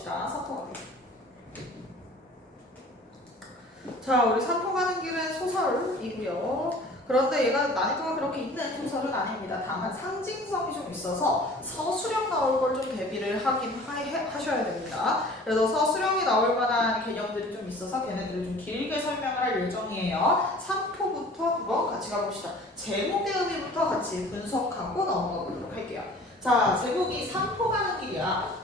봅시다. 산포 가는 길. 자, 우리 산포 가는 길은 소설이고요. 그런데 얘가 난이도가 그렇게 있는 소설은 아닙니다. 다만 상징성이 좀 있어서 서술형 나올 걸 좀 대비를 하셔야 됩니다. 그래서 서술형이 나올 만한 개념들이 좀 있어서 걔네들을 좀 길게 설명을 할 예정이에요. 산포부터 한번 같이 가봅시다. 제목의 의미부터 같이 분석하고 넘어가 보도록 할게요. 자, 제목이 산포 가는 길이야.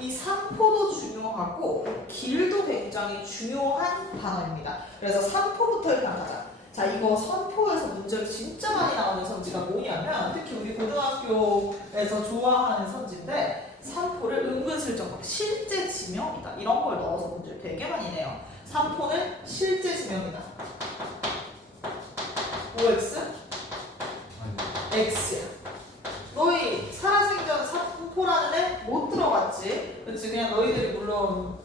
이 산포도 중요하고 길도 굉장히 중요한 단어입니다. 그래서 산포부터 일단 가자. 자, 이거 선포에서 문제가 진짜 많이 나오는 선지가 뭐냐면 특히 우리 고등학교에서 좋아하는 선지인데 산포를 은근슬쩍 실제 지명이다 이런 걸 넣어서 문제를 되게 많이 내요. 산포는 실제 지명이다. OX? X야. 너희 살아생전 산포라는 애 못 들어봤지? 그치? 그냥 너희들이 물론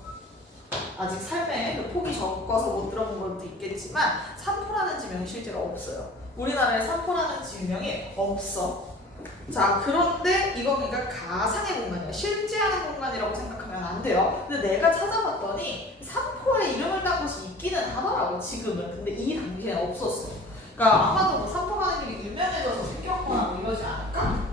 아직 삶에 그 폭이 적어서 못 들어본 것도 있겠지만 산포라는 지명이 실제로 없어요. 우리나라에 산포라는 지명이 없어. 자, 그런데 이건 그러니까 가상의 공간이야. 실제하는 공간이라고 생각하면 안 돼요. 근데 내가 찾아봤더니 산포에 이름을 딴 곳이 있기는 하더라고 지금은. 근데 이 당시에는 없었어. 그러니까 아마도 뭐 산포라는 길이 유명해져서 생겼거나 뭐 이러지 않을까?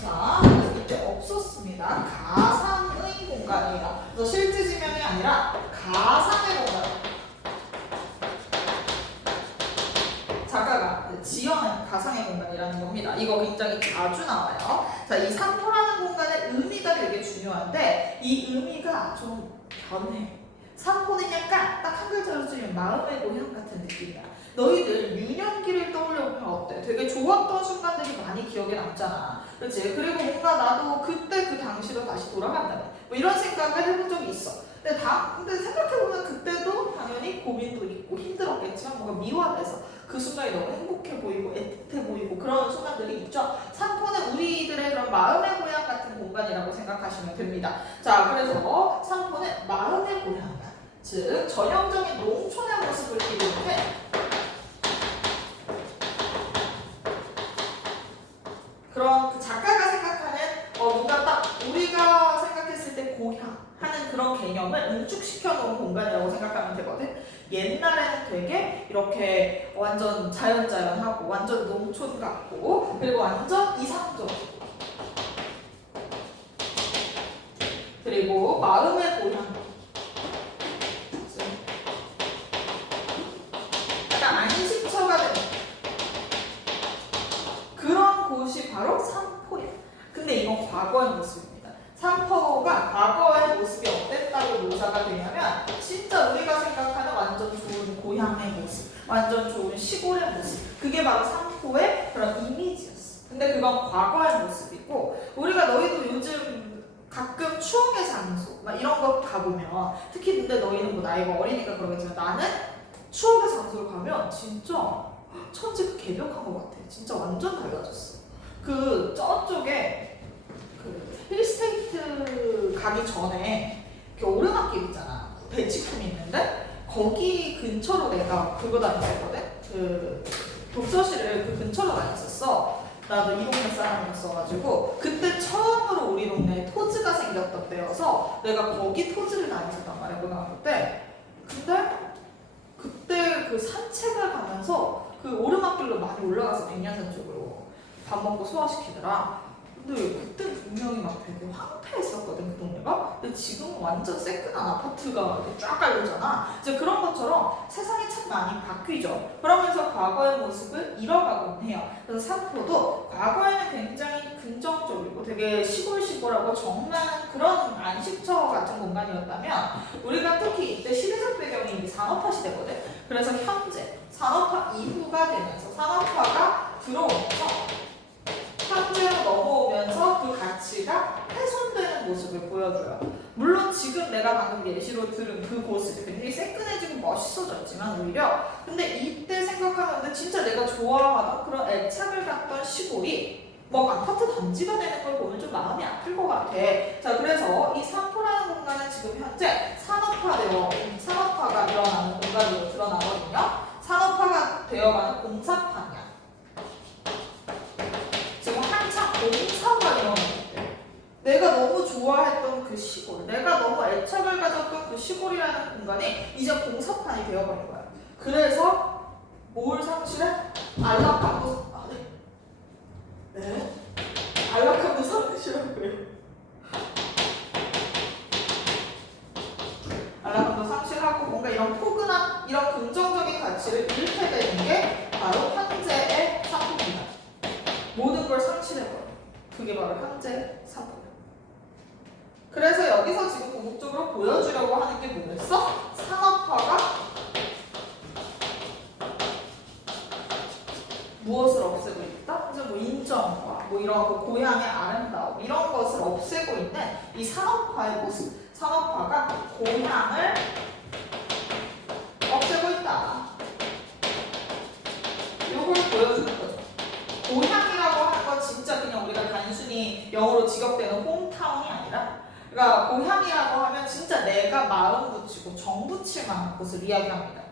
자, 이때 없었습니다. 가상의 공간이에요. 그래서 실제 지명이 아니라 가상의 공간. 작가가 지어낸 가상의 공간이라는 겁니다. 이거 굉장히 자주 나와요. 자, 이 산포라는 공간의 의미가 되게 중요한데 이 의미가 좀 변해. 산포는 약간 딱 한 글자로 쓰면 마음의 고향 같은 느낌이야. 너희들 유년기를 떠올려보면 어때? 되게 좋았던 순간들이 많이 기억에 남잖아. 그렇지? 그리고 뭔가 나도 그때 그 당시로 다시 돌아간다면 뭐 이런 생각을 해본 적이 있어. 근데 생각해보면 그때도 당연히 고민도 있고 힘들었겠지만 뭔가 미화돼서 그 순간이 너무 행복해 보이고 애틋해 보이고 그런 순간들이 있죠. 산포는 우리들의 그런 마음의 고향 같은 공간이라고 생각하시면 됩니다. 자, 그래서 산포는 마음의 고향이다. 즉 전형적인 농촌의 모습을 기르는데 그런 그 작가가 생각하는 뭔가 딱 우리가 생각했을 때 고향 하는 그런 개념을 응축시켜 놓은 공간이라고 생각하면 되거든. 옛날에는 되게 이렇게 완전 자연자연하고 완전 농촌 같고 그리고 완전 이상적이고 그리고 마음의 고향 약간 안식처가 되는 그런 곳이 바로 산포야. 근데 이건 과거의 모습입니다. 산포가 과거의 모습이 어땠다고 묘사가 되냐면 진짜 우리가 생각하는 완전 좋은 고향의 모습, 완전 좋은 시골의 모습 그게 바로 산포의 그런 이미지였어. 근데 그건 과거의 모습이고 우리가 너희도 요즘 가끔 추억의 장소 막 이런 거 가보면 특히 근데 너희는 뭐 나이가 어리니까 그러겠지만 나는 추억의 장소를 가면 진짜 천지가 개벽한 것 같아. 진짜 완전 달라졌어. 그 저쪽에 그 힐스테이트 가기 전에 그 오르막길 있잖아. 배치품이 있는데 거기 근처로 내가 그거 다녔었거든. 그 독서실을 그 근처로 다녔었어. 나도 이 동네 사람이었어가지고 그때 처음으로 우리 동네에 토지가 생겼던 때여서 내가 거기 토지를 다녔었단 말이야 고등학교 때. 근데 그때 그 산책을 가면서 그 오르막길로 많이 올라가서 백년산 쪽으로 밥 먹고 소화시키더라. 근데 그때 분명히 막 되게 황폐했었거든 그 동네가. 근데 지금은 완전 새끈한 아파트가 이렇게 쫙 깔려잖아. 이제 그런 것처럼 세상이 참 많이 바뀌죠. 그러면서 과거의 모습을 잃어가곤 해요. 그래서 산포도 과거에는 굉장히 긍정적이고 되게 시골시골하고 정말 그런 안식처 같은 공간이었다면 우리가 특히 이때 시대적 배경이 산업화 시대거든. 그래서 현재 산업화 이후가 되면서 산업화가 들어오면서 현재로 넘어오면서 그 가치가 훼손되는 모습을 보여줘요. 물론 지금 내가 방금 예시로 들은 그 곳이 굉장히 새끈해지고 멋있어졌지만 오히려 근데 이때 생각하면 근데 진짜 내가 좋아하던 그런 애착을 갖던 시골이 뭐 아파트 단지가 되는 걸 보면 좀 마음이 아플 것 같아. 자, 그래서 이 산포라는 공간은 지금 현재 산업화가 일어나는 공간으로 드러나거든요. 산업화가 되어가는 공사판이야. 지금 한 공사가 일어날 때 내가 너무 좋아했던 그 시골, 내가 너무 애착을 가졌던 그 시골이라는 공간이 이제 공사판이 되어버린 거야. 그래서 뭘 상실해? 안락함도 네? 안락함도 상실하고요. 안락함도 상실하고 뭔가 이런 포근한 이런 긍정적인 가치를 잃게 되는 게 바로 황제의 상품입니다. 모든 걸 상실해버려. 그게 바로 황제의 상품. 그래서 여기서 지금 궁극적으로 보여주려고 하는 게 뭐였어? 산업화가 무엇을 없애고 있다? 그래서 뭐 인정과 뭐 이런 그 고향의 아름다움 이런 것을 없애고 있는 이 산업화의 모습. 산업화가 고향을 없애고 있다. 이걸 보여주는 거죠. 고향이라고 하는 건 진짜 그냥 우리가 단순히 영어로 직역되는 홈타운이 아니라, 그러니까 고향이라고 하면 진짜 내가 마음 붙이고 정 붙일 만한 곳을 이야기합니다.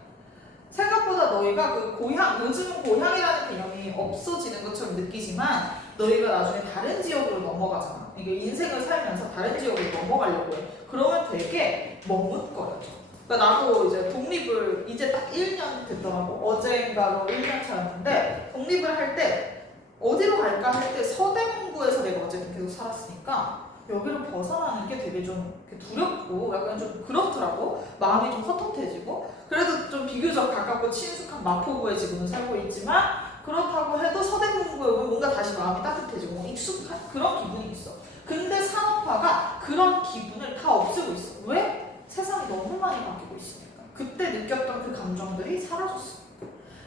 생각보다 너희가 그 고향, 요즘은 고향이라는 개념이 없어지는 것처럼 느끼지만 너희가 나중에 다른 지역으로 넘어가잖아. 이게 인생을 살면서 다른 지역으로 넘어가려고 해. 그러면 되게 머뭇거려져. 그러니까 나도 이제 독립을 이제 딱 1년 됐더라고. 어제인가로 1년 차였는데 독립을 할 때 어디로 갈까 할 때 서대문구에서 내가 어쨌든 계속 살았으니까 여기를 벗어나는 게 되게 좀 두렵고 약간 좀 그렇더라고. 마음이 좀 헛헛해지고. 그래도 좀 비교적 가깝고 친숙한 마포구에 지금은 살고 있지만 그렇다고 해도 서대문구에 오면 뭔가 다시 마음이 따뜻해지고 익숙한 그런 기분이 있어. 근데 산업화가 그런 기분을 다 없애고 있어. 왜? 세상이 너무 많이 바뀌고 있으니까. 그때 느꼈던 그 감정들이 사라졌어.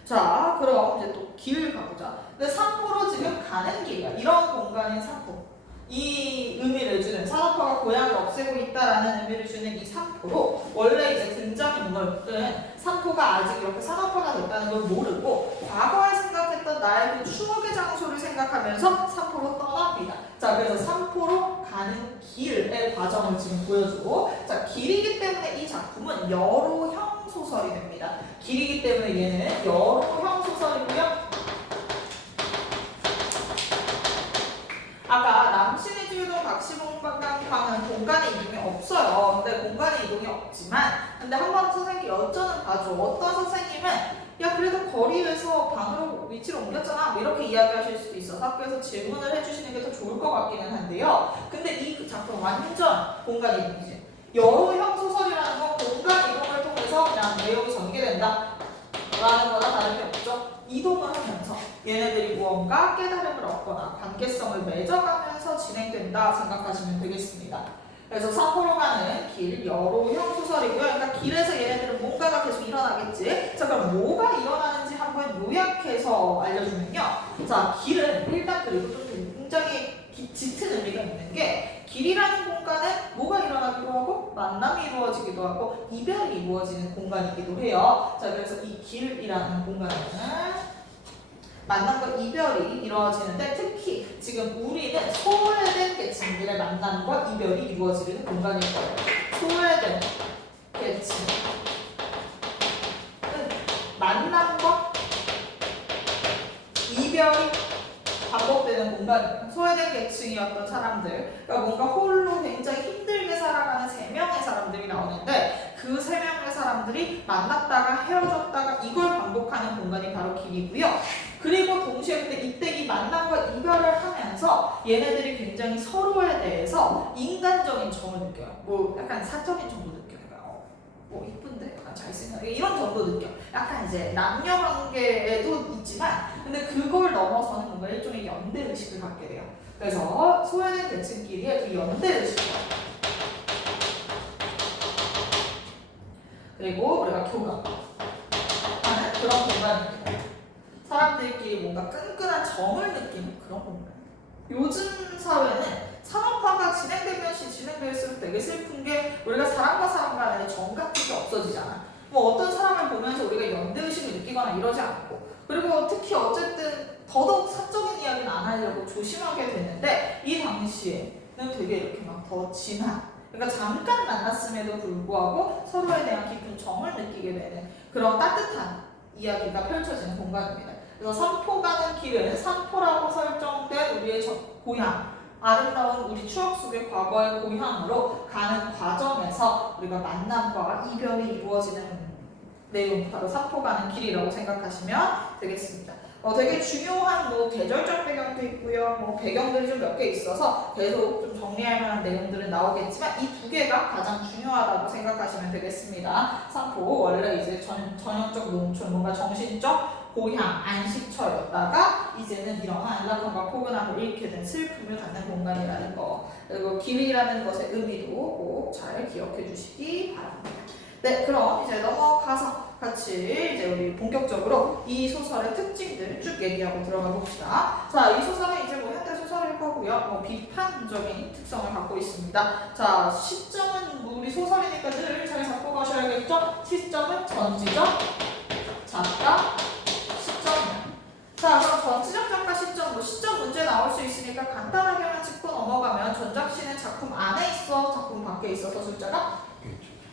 자, 그럼 이제 또 길 가보자. 근데 산포로 지금 가는 길이야. 이런 공간인 산포. 이 의미를 주는, 산업화가 고향을 없애고 있다라는 의미를 주는 이 산포로 원래 이제 등장인물은 산포가 아직 이렇게 산업화가 됐다는 걸 모르고 과거에 생각했던 나의 그 추억의 장소를 생각하면서 산포로 떠납니다. 자, 그래서 산포로 가는 길의 과정을 지금 보여주고, 자, 길이기 때문에 이 작품은 여로형 소설이 됩니다. 길이기 때문에 얘는 여로형 소설이고요. 아까 남신의 주유동 박시봉방강은 공간의 이동이 없어요. 근데 공간의 이동이 없지만, 근데 한번 선생님께 여쭤는 봐줘. 어떤 선생님은 야 그래도 거리에서 방으로 위치를 옮겼잖아, 뭐 이렇게 이야기하실 수도 있어. 학교에서 질문을 해주시는 게 더 좋을 것 같기는 한데요. 근데 이 작품 완전 공간 이동이지. 여로형 소설이라는 건 공간 이동을 통해서 그냥 내용이 전개된다 라는 거나 다른 게 없죠. 이동을 하면서 얘네들이 무언가 깨달음을 얻거나 관계성을 맺어가면서 진행된다 생각하시면 되겠습니다. 그래서 산포로 가는 길, 여로형 소설이고요. 그러니까 길에서 얘네들은 뭔가가 계속 일어나겠지. 자, 그럼 뭐가 일어나는지 한번 요약해서 알려주면요. 자, 길은 일단, 그리고 좀 굉장히 짙은 의미가 있는 게, 길이라는 공간은 뭐가 일어나기도 하고 만남이 이루어지기도 하고 이별이 이루어지는 공간이기도 해요. 자, 그래서 이 길이라는 공간은 만남과 이별이 이루어지는데, 특히 지금 우리는 소외된 계층들의 만남과 이별이 이루어지는 공간일 거예요. 소외된 계층 만남과 이별이 반복되는 공간이에요. 소외된 계층이었던 사람들, 그러니까 뭔가 홀로 굉장히 힘들게 살아가는 3명의 사람들이 나오는데, 그 3명의 사람들이 만났다가 헤어졌다가 이걸 반복하는 공간이 바로 길이고요. 그리고 동시에 근데 이때 이 만남과 이별을 하면서 얘네들이 굉장히 서로에 대해서 인간적인 정을 느껴요. 뭐 약간 사적인 정도 느껴요. 뭐 이쁜데 약간 잘생겨 이런 정도 느껴. 약간 이제 남녀 관계에도 있지만 근데 그걸 넘어서는 뭔가 일종의 연대 의식을 갖게 돼요. 그래서 소외된 계층끼리의 그 연대 의식, 그리고 우리가 교감하는 그런 공간입니다. 사람들끼리 뭔가 끈끈한 정을 느끼는 그런 공간. 요즘 사회는 산업화가 진행될수록 되게 슬픈 게, 우리가 사람과 사람 간에 정 같은 게 없어지잖아. 뭐 어떤 사람을 보면서 우리가 연대의식을 느끼거나 이러지 않고, 그리고 특히 어쨌든 더더욱 사적인 이야기는 안 하려고 조심하게 되는데, 이 당시에는 되게 이렇게 막 더 진한, 그러니까 잠깐 만났음에도 불구하고 서로에 대한 깊은 정을 느끼게 되는 그런 따뜻한 이야기가 펼쳐지는 공간입니다. 그래서 산포 가는 길은 산포라고 설정된 우리의 고향, 아름다운 우리 추억 속의 과거의 고향으로 가는 과정에서 우리가 만남과 이별이 이루어지는 내용, 바로 산포 가는 길이라고 생각하시면 되겠습니다. 되게 중요한 계절적 배경도 있고요. 배경들이 좀 몇 개 있어서 계속 좀 정리할 만한 내용들은 나오겠지만 이 두 개가 가장 중요하다고 생각하시면 되겠습니다. 산포 원래 이제 전형적 농촌, 뭔가 정신적 고향, 안식처였다가 이제는 이런 안락함과 포근함을 잃게 된 슬픔을 갖는 공간이라는 거. 그리고 길이라는 것의 의미도 꼭 잘 기억해 주시기 바랍니다. 네, 그럼 이제 넘어가서 같이 이제 우리 본격적으로 이 소설의 특징들 쭉 얘기하고 들어가 봅시다. 자, 이 소설은 이제 현대 소설일 거고요. 비판적인 특성을 갖고 있습니다. 자, 시점은 우리 소설이니까 늘 잘 잡고 가셔야겠죠? 시점은 전지적 작가 시점이야. 자, 그럼 전지적 작가 시점, 시점 문제 나올 수 있으니까 간단하게만 짚고 넘어가면 전작시는 작품 안에 있어, 작품 밖에 있어, 서술자가?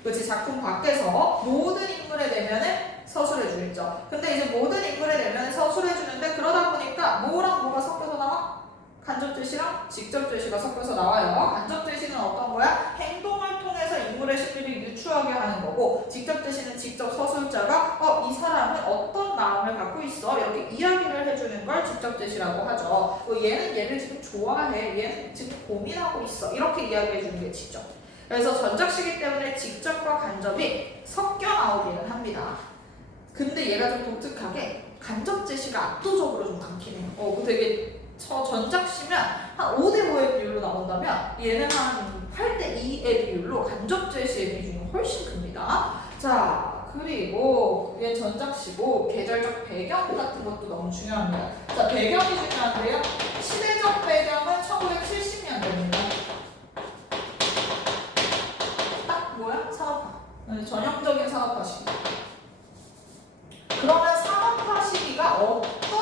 그렇지, 작품 밖에서 모든 인물의 내면을 서술해 주겠죠. 근데 이제 모든 인물의 내면을 서술해 주는데 그러다 보니까 뭐랑 뭐가 섞여서 나와? 간접 제시랑 직접 제시가 섞여서 나와요. 간접 제시는 어떤 거야? 행동을 통해서 인물의 심리를 유추하게 하는 거고, 직접 제시는 직접 서술자가 이 사람은 어떤 마음을 갖고 있어 이렇게 이야기를 해주는 걸 직접 제시라고 하죠. 얘는 얘를 지금 좋아해, 얘는 지금 고민하고 있어, 이렇게 이야기해 주는 게 직접. 그래서 전작시기 때문에 직접과 간접이 섞여 나오기는 합니다. 근데 얘가 좀 독특하게 간접 제시가 압도적으로 좀 많긴 해요. 되게 전작시면 한 5대5의 비율로 나온다면 얘는 한 8대2의 비율로 간접 제시의 비중이 훨씬 큽니다. 자, 그리고 얘 전작시고 계절적 배경 같은 것도 너무 중요합니다. 자, 배경이 중요한데요. 시대적 배경은 1970년대입니다. 산업화. 전형적인 산업화 시기. 그러면 산업화 시기가 어떤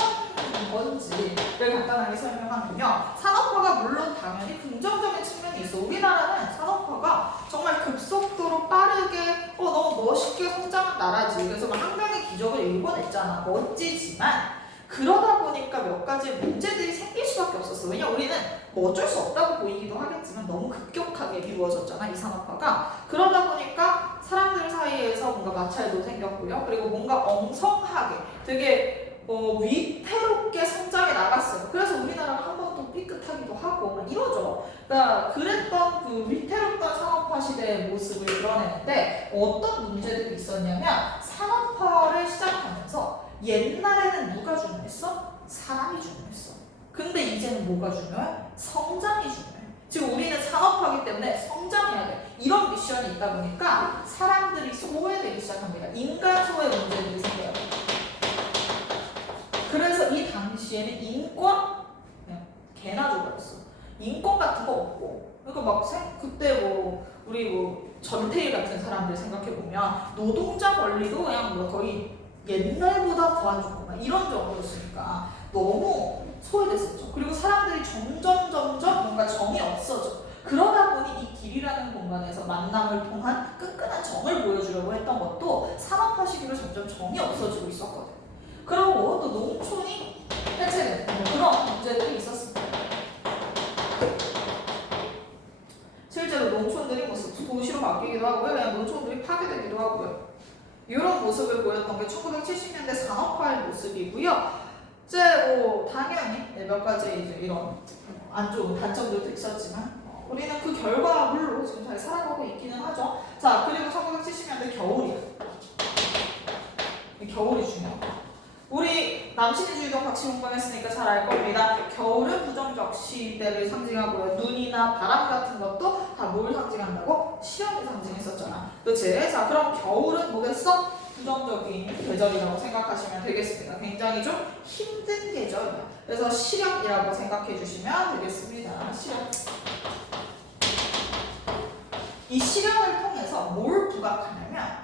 건지를 간단하게 설명하면요. 산업화가 물론 당연히 긍정적인 측면이 있어. 우리나라는 산업화가 정말 급속도로 빠르게 너무 멋있게 성장한 나라지. 그래서 막 혁명의 기적을 일궈냈잖아. 멋지지만 그러다 보니까 몇 가지 문제들이 생길 수밖에 없었어. 왜냐면 우리는 어쩔 수 없다고 보이기도 하겠지만 너무 급격하게 이루어졌잖아, 이 산업화가. 그러다 보니까 사람들 사이에서 뭔가 마찰도 생겼고요. 그리고 뭔가 엉성하게 되게 위태롭게 성장해 나갔어요. 그래서 우리나라가 한 번 또 삐끗하기도 하고 막 이러죠. 그러니까 그랬던 그 위태롭던 산업화 시대의 모습을 드러내는데 어떤 문제들이 있었냐면 산업화를 시작하면서 옛날에는 누가 중요했어? 사람이 중요했어. 근데 이제는 뭐가 중요해? 성장이 중요해. 지금 우리는 산업화이기 때문에 성장해야 돼. 이런 미션이 있다 보니까 사람들이 소외되기 시작합니다. 인간 소외 문제들이 생겨요. 그래서 이 당시에는 인권? 그냥 개나 줘버렸어. 인권 같은 거 없고. 그러니까 그때 우리 전태일 같은 사람들 생각해보면 노동자 권리도 그냥 거의 옛날보다 더 안 좋고 이런 정도였으니까 너무 소외됐었죠. 그리고 사람들이 점점 뭔가 정이 없어져. 그러다 보니 이 길이라는 공간에서 만남을 통한 끈끈한 정을 보여주려고 했던 것도 산업화 시기로 점점 정이 없어지고 있었거든. 그리고 또 농촌이 해체되는 그런 문제들이 있었습니다. 실제로 농촌들이 도시로 바뀌기도 하고요. 그냥 농촌들이 파괴되기도 하고요. 이런 모습을 보였던 게 1970년대 산업화의 모습이고요. 이제 당연히 몇 가지 이제 이런 안 좋은 단점들도 있었지만 우리는 그 결과물로 지금 잘 살아가고 있기는 하죠. 자, 그리고 1970년대 겨울이야. 겨울이 중요하고. 우리 남신의 주의동 같이 공부했으니까 잘 알 겁니다. 겨울은 부정적 시대를 상징하고요. 눈이나 바람 같은 것도 다 뭘 상징한다고? 시련을 상징했었잖아. 그치? 자, 그럼 겨울은 뭐겠어? 부정적인 계절이라고 생각하시면 되겠습니다. 굉장히 좀 힘든 계절이야. 그래서 시련이라고 생각해 주시면 되겠습니다. 시련. 이 시련을 통해서 뭘 부각하냐면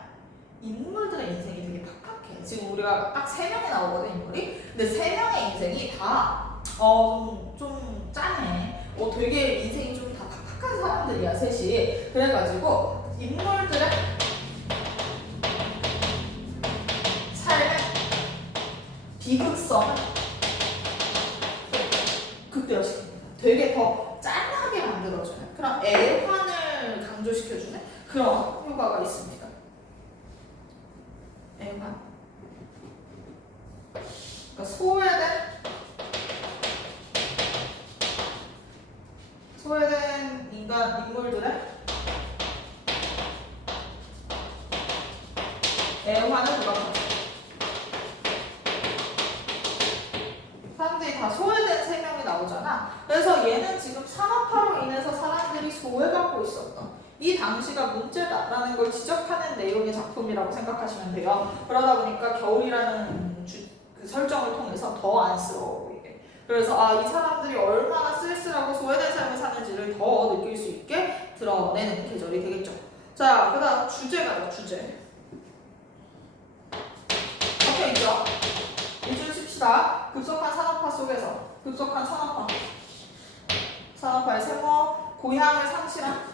인물들의 인생이 되게 팍팍해. 지금 우리가 딱 3명이 나오거든, 인물이. 근데 3명의 인생이 다 좀 짠해. 되게 인생이 좀 다 팍팍한 사람들이야, 셋이. 그래가지고 인물들의 삶의 비극성은 되게 더 짠하게 만들어주는 그런 애환을 강조시켜주는 그런 효과가 있습니다. 애환. 그러니까 소외된 인물들의 애환을 부각하죠. 사람들이 다 소외된 세 명이 나오잖아. 그래서 얘는 지금 산업화로 인해서 사람들이 소외받고 있었던 이 당시가 문제다라는 걸 지적하는 내용의 작품이라고 생각하시면 돼요. 그러다 보니까 겨울이라는 그 설정을 통해서 더 안쓰러워 보이게. 그래서 이 사람들이 얼마나 쓸쓸하고 소외된 삶을 사는지를 더 느낄 수 있게 드러내는 계절이 되겠죠. 자, 그 다음 주제가요. 주제. 적혀있죠? 이줄 칩시다. 급속한 산업화 속에서 급속한 산업화의 세모, 고향을 상실한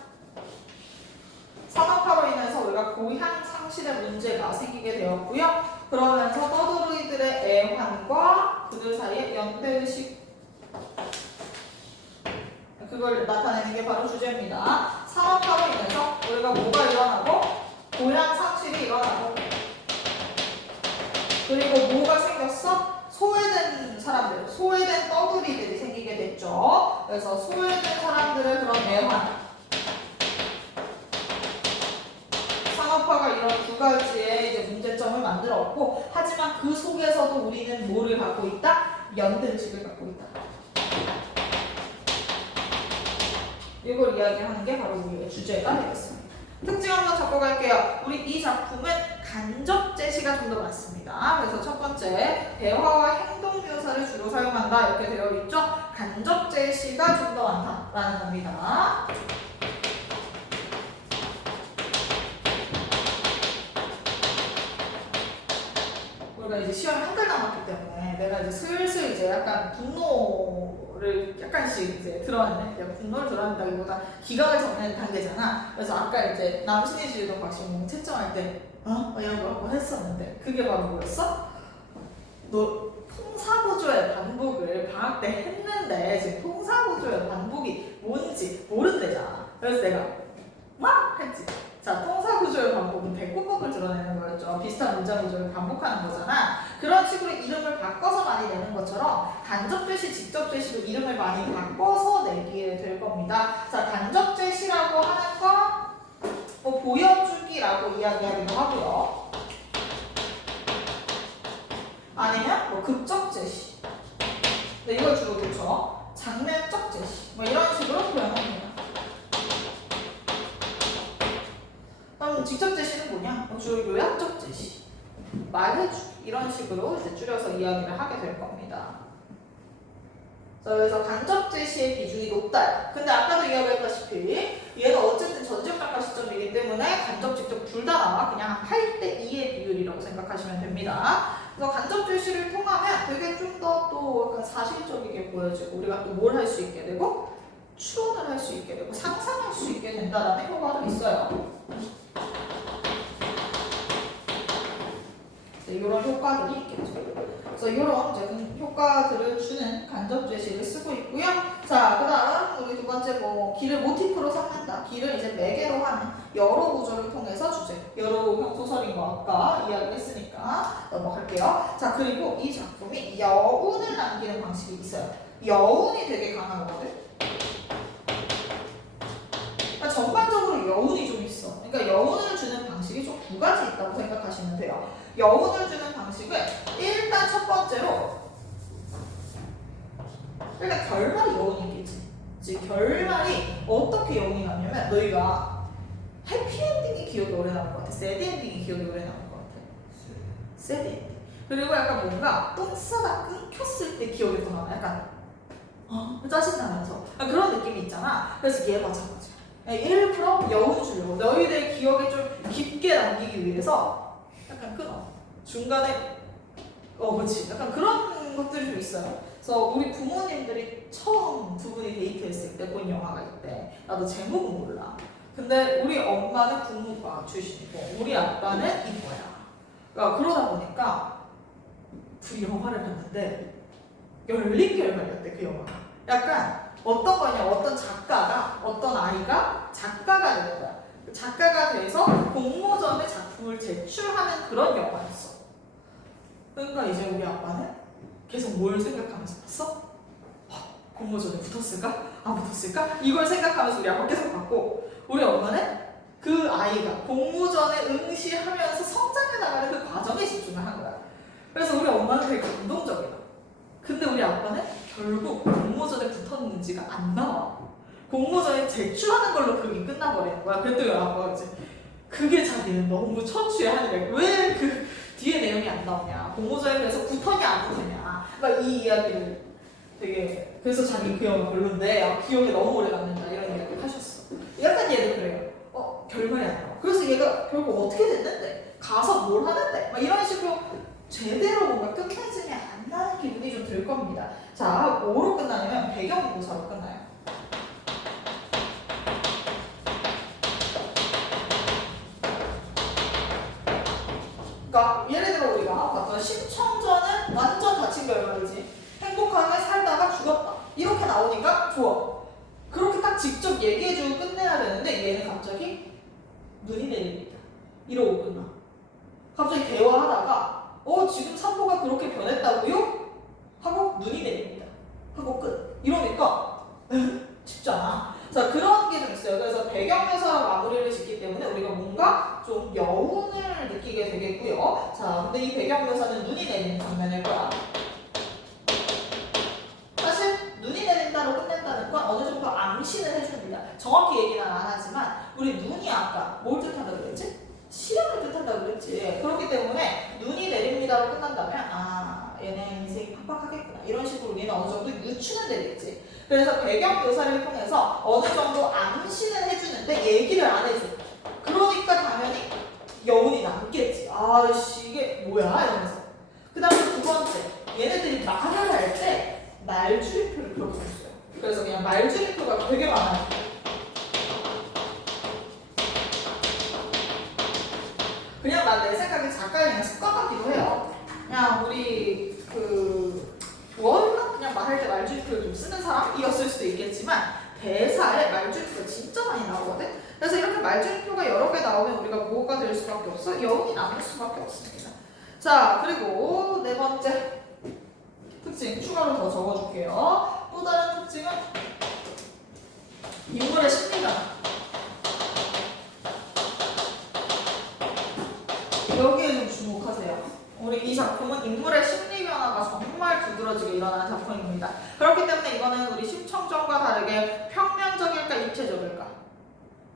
산업화로 인해서 우리가 고향 상실의 문제가 생기게 되었고요. 그러면서 떠돌이들의 애환과 그들 사이의 연대의식, 그걸 나타내는 게 바로 주제입니다. 산업화로 인해서 우리가 뭐가 일어나고 고향 상실이 일어나고 그리고 뭐가 생겼어? 소외된 사람들, 소외된 떠돌이들이 생기게 됐죠. 그래서 소외된 사람들의 그런 애환, 산업화가 이런 두 가지의 이제 문제점을 만들었고, 하지만 그 속에서도 우리는 뭐를 갖고 있다? 연대의식을 갖고 있다. 이걸 이야기하는 게 바로 우리의 주제가 되겠습니다. 특징 한번 적어갈게요. 우리 이 작품은 간접 제시가 좀 더 많습니다. 그래서 첫 번째, 대화와 행동 묘사를 주로 사용한다 이렇게 되어 있죠. 간접 제시가 좀 더 많다라는 겁니다. 우리가 이제 시험이 한 달 남았기 때문에 내가 이제 슬슬 이제 약간 분노를 약간씩 이제 드러내는, 분노를 드러낸다기보다 기각을 적는 단계잖아. 그래서 아까 이제 남신의 지휘도 박신봉 채점할 때 이런 거 한번 했었는데 그게 바로 뭐였어? 너 통사구조의 반복을 방학 때 했는데 지금 통사구조의 반복이 뭔지 모른대잖아. 그래서 내가 막 했지. 자, 통사구조의 반복은 대꾸법을 드러내는 거였죠. 비슷한 문자 구조를 반복하는 거잖아. 그런 식으로 이름을 바꿔서 많이 내는 것처럼 간접 제시, 직접 제시도 이름을 많이 바꿔서 내게 될 겁니다. 자, 간접 제시라고 하는 건 뭐 보여주기라고 이야기하기도 하고요. 아니면 뭐 극적 제시. 네, 이걸 주로 놓죠. 장면적 제시. 뭐 이런 식으로 표현합니다. 그럼 직접 제시는 뭐냐? 주로 요약적 제시, 말해주기 이런 식으로 이제 줄여서 이야기를 하게 될 겁니다. 그래서 간접 제시의 비중이 높다. 근데 아까도 이야기했다시피 얘는 어쨌든 전지적 작가 시점이기 때문에 간접, 직접 둘 다 나와. 그냥 한 8대2의 비율이라고 생각하시면 됩니다. 그래서 간접 제시를 통하면 되게 좀 더 또 약간 사실적이게 보여지고 우리가 또 뭘 할 수 있게 되고 추론을 할 수 있게 되고 상상할 수 있게 된다는 효과도 있어요. 이런 효과들이 있겠죠. 그래서 이런 이제 효과들을 주는 간접 제시를 쓰고 있고요. 자, 그 다음 우리 두 번째 뭐 길을 모티프로 삼는다. 길을 이제 매개로 하는 여러 구조를 통해서 주제. 여러 소설인 거 아까 이야기했으니까 넘어갈게요. 자, 그리고 이 작품이 여운을 남기는 방식이 있어요. 여운이 되게 강하거든. 그러니까 전반적으로 여운이 좀 있어. 그러니까 여운을 주는 방식이 좀 두 가지 있다고 생각하시면 돼요. 여운을 주는 방식은 일단 첫 번째로 일단 결말이 여운이 있겠지. 즉 결말이 어떻게 여운이 나냐면 너희가 해피엔딩이 기억이 오래 남을 것 같아. 새드엔딩이 기억이 오래 남을 것 같아. 새드엔딩. 그리고 약간 뭔가 똥 싸다 끊겼을 때 기억이 더 남아. 약간 짜증나면서 그런 느낌이 있잖아. 그래서 얘 마찬가지야. 일부러 여운 주려고 너희들 기억에 좀 깊게 남기기 위해서 약간 끊어. 중간에 그렇지. 약간 그런 것들이 좀 있어요. 그래서 우리 부모님들이 처음 두 분이 데이트했을 때 본 영화가 있대. 나도 제목은 몰라. 근데 우리 엄마는 국문과 출신이고 우리 아빠는 이거야. 그러니까 그러다 보니까 그 영화를 봤는데 열린 결말이었대. 그 영화가. 약간 어떤 거냐? 어떤 작가가, 어떤 아이가 작가가 되는 거야. 작가가 돼서 공모전에 작품을 제출하는 그런 영화였어. 그러니까 이제 우리 아빠는 계속 뭘 생각하면서 봤어? 공모전에 붙었을까? 안 붙었을까? 이걸 생각하면서 우리 아빠 계속 봤고, 우리 엄마는 그 아이가 공모전에 응시하면서 성장해 나가는 그 과정에 집중을 한 거야. 그래서 우리 엄마는 되게 감동적이다. 근데 우리 아빠는 결국 공모전에 붙었는지가 안 나와. 공모전에 제출하는 걸로 그게 끝나버리는 거야. 그랬더니 아빠가 이제 그게 자기는 너무 천추해하는 거야. 왜 그 뒤에 내용이 안 나오냐. 공모전에 그래서 붙었냐 안 붙었냐. 그러니까 이 이야기를 되게, 그래서 자기 그 영화 별론데 기억에 너무 오래 남는다 이런 이야기를 하셨어. 약간 얘도 그래요. 결말이 안 나와. 그래서 얘가 결국 어떻게 됐는데? 가서 뭘 하는데? 막 이런 식으로 제대로 뭔가 끝맺음이 안 나는 기분이 좀 들 겁니다. 자, 뭐로 끝나냐면 배경묘사로 끝나요. 그러니까 예를 들어 우리가 봤던 심청전은 완전 다친 결말이지. 행복하게 살다가 죽었다. 이렇게 나오니까 좋아. 그렇게 딱 직접 얘기해주고 끝내야 되는데 얘는 갑자기 눈이 내립니다. 이러고 끝나. 갑자기 대화하다가 지금 산모가 그렇게 변했다고요? 하고 눈이 내립니다. 하고 끝. 이러니까 쉽잖아. 자, 그런 게 좀 있어요. 그래서 배경묘사로 마무리를 짓기 때문에 우리가 뭔가 좀 여운을 느끼게 되겠고요. 자, 근데 이 배경묘사는 눈이 내리는 장면일 거야. 사실 눈이 내린다로 끝낸다는 건 어느 정도 암시는 해줍니다. 정확히 얘기는 안 하지만 우리 눈이 아까 뭘 뜻한다고 그랬지? 시련을 뜻한다고 그랬지. 그렇기 때문에 눈이 내립니다로 끝난다면 얘네 인생이 팍팍하겠구나 이런 식으로 우리는 어느 정도 유추는 되겠지. 그래서 배경 묘사를 통해서 어느 정도 암시는 해주는데 얘기를 안 해줘. 그러니까 당연히 여운이 남겠지. 아씨 이게 뭐야 이러면서. 그 다음에 두 번째, 얘네들이 말을 할 때 말줄임표를 그렇게 했어요. 그래서 그냥 말줄임표가 되게 많아요. 그냥 난 내 생각에 작가의 그냥 습관 같기도 해요. 그냥 우리 워낙 그냥 말할 때 말줄임표를 좀 쓰는 사람이었을 수도 있겠지만 대사에 말줄임표가 진짜 많이 나오거든. 그래서 이렇게 말줄임표가 여러 개 나오면 우리가 뭐가 될 수밖에 없어? 여운이 남을 수밖에 없습니다. 자, 그리고 네 번째 특징 추가로 더 적어줄게요. 또 다른 특징은 인물의 심리가. 여기에 좀 주목하세요. 우리 이 작품은 인물의 심리 변화가 정말 두드러지게 일어나는 작품입니다. 그렇기 때문에 이거는 우리 심청전과 다르게 평면적일까 입체적일까?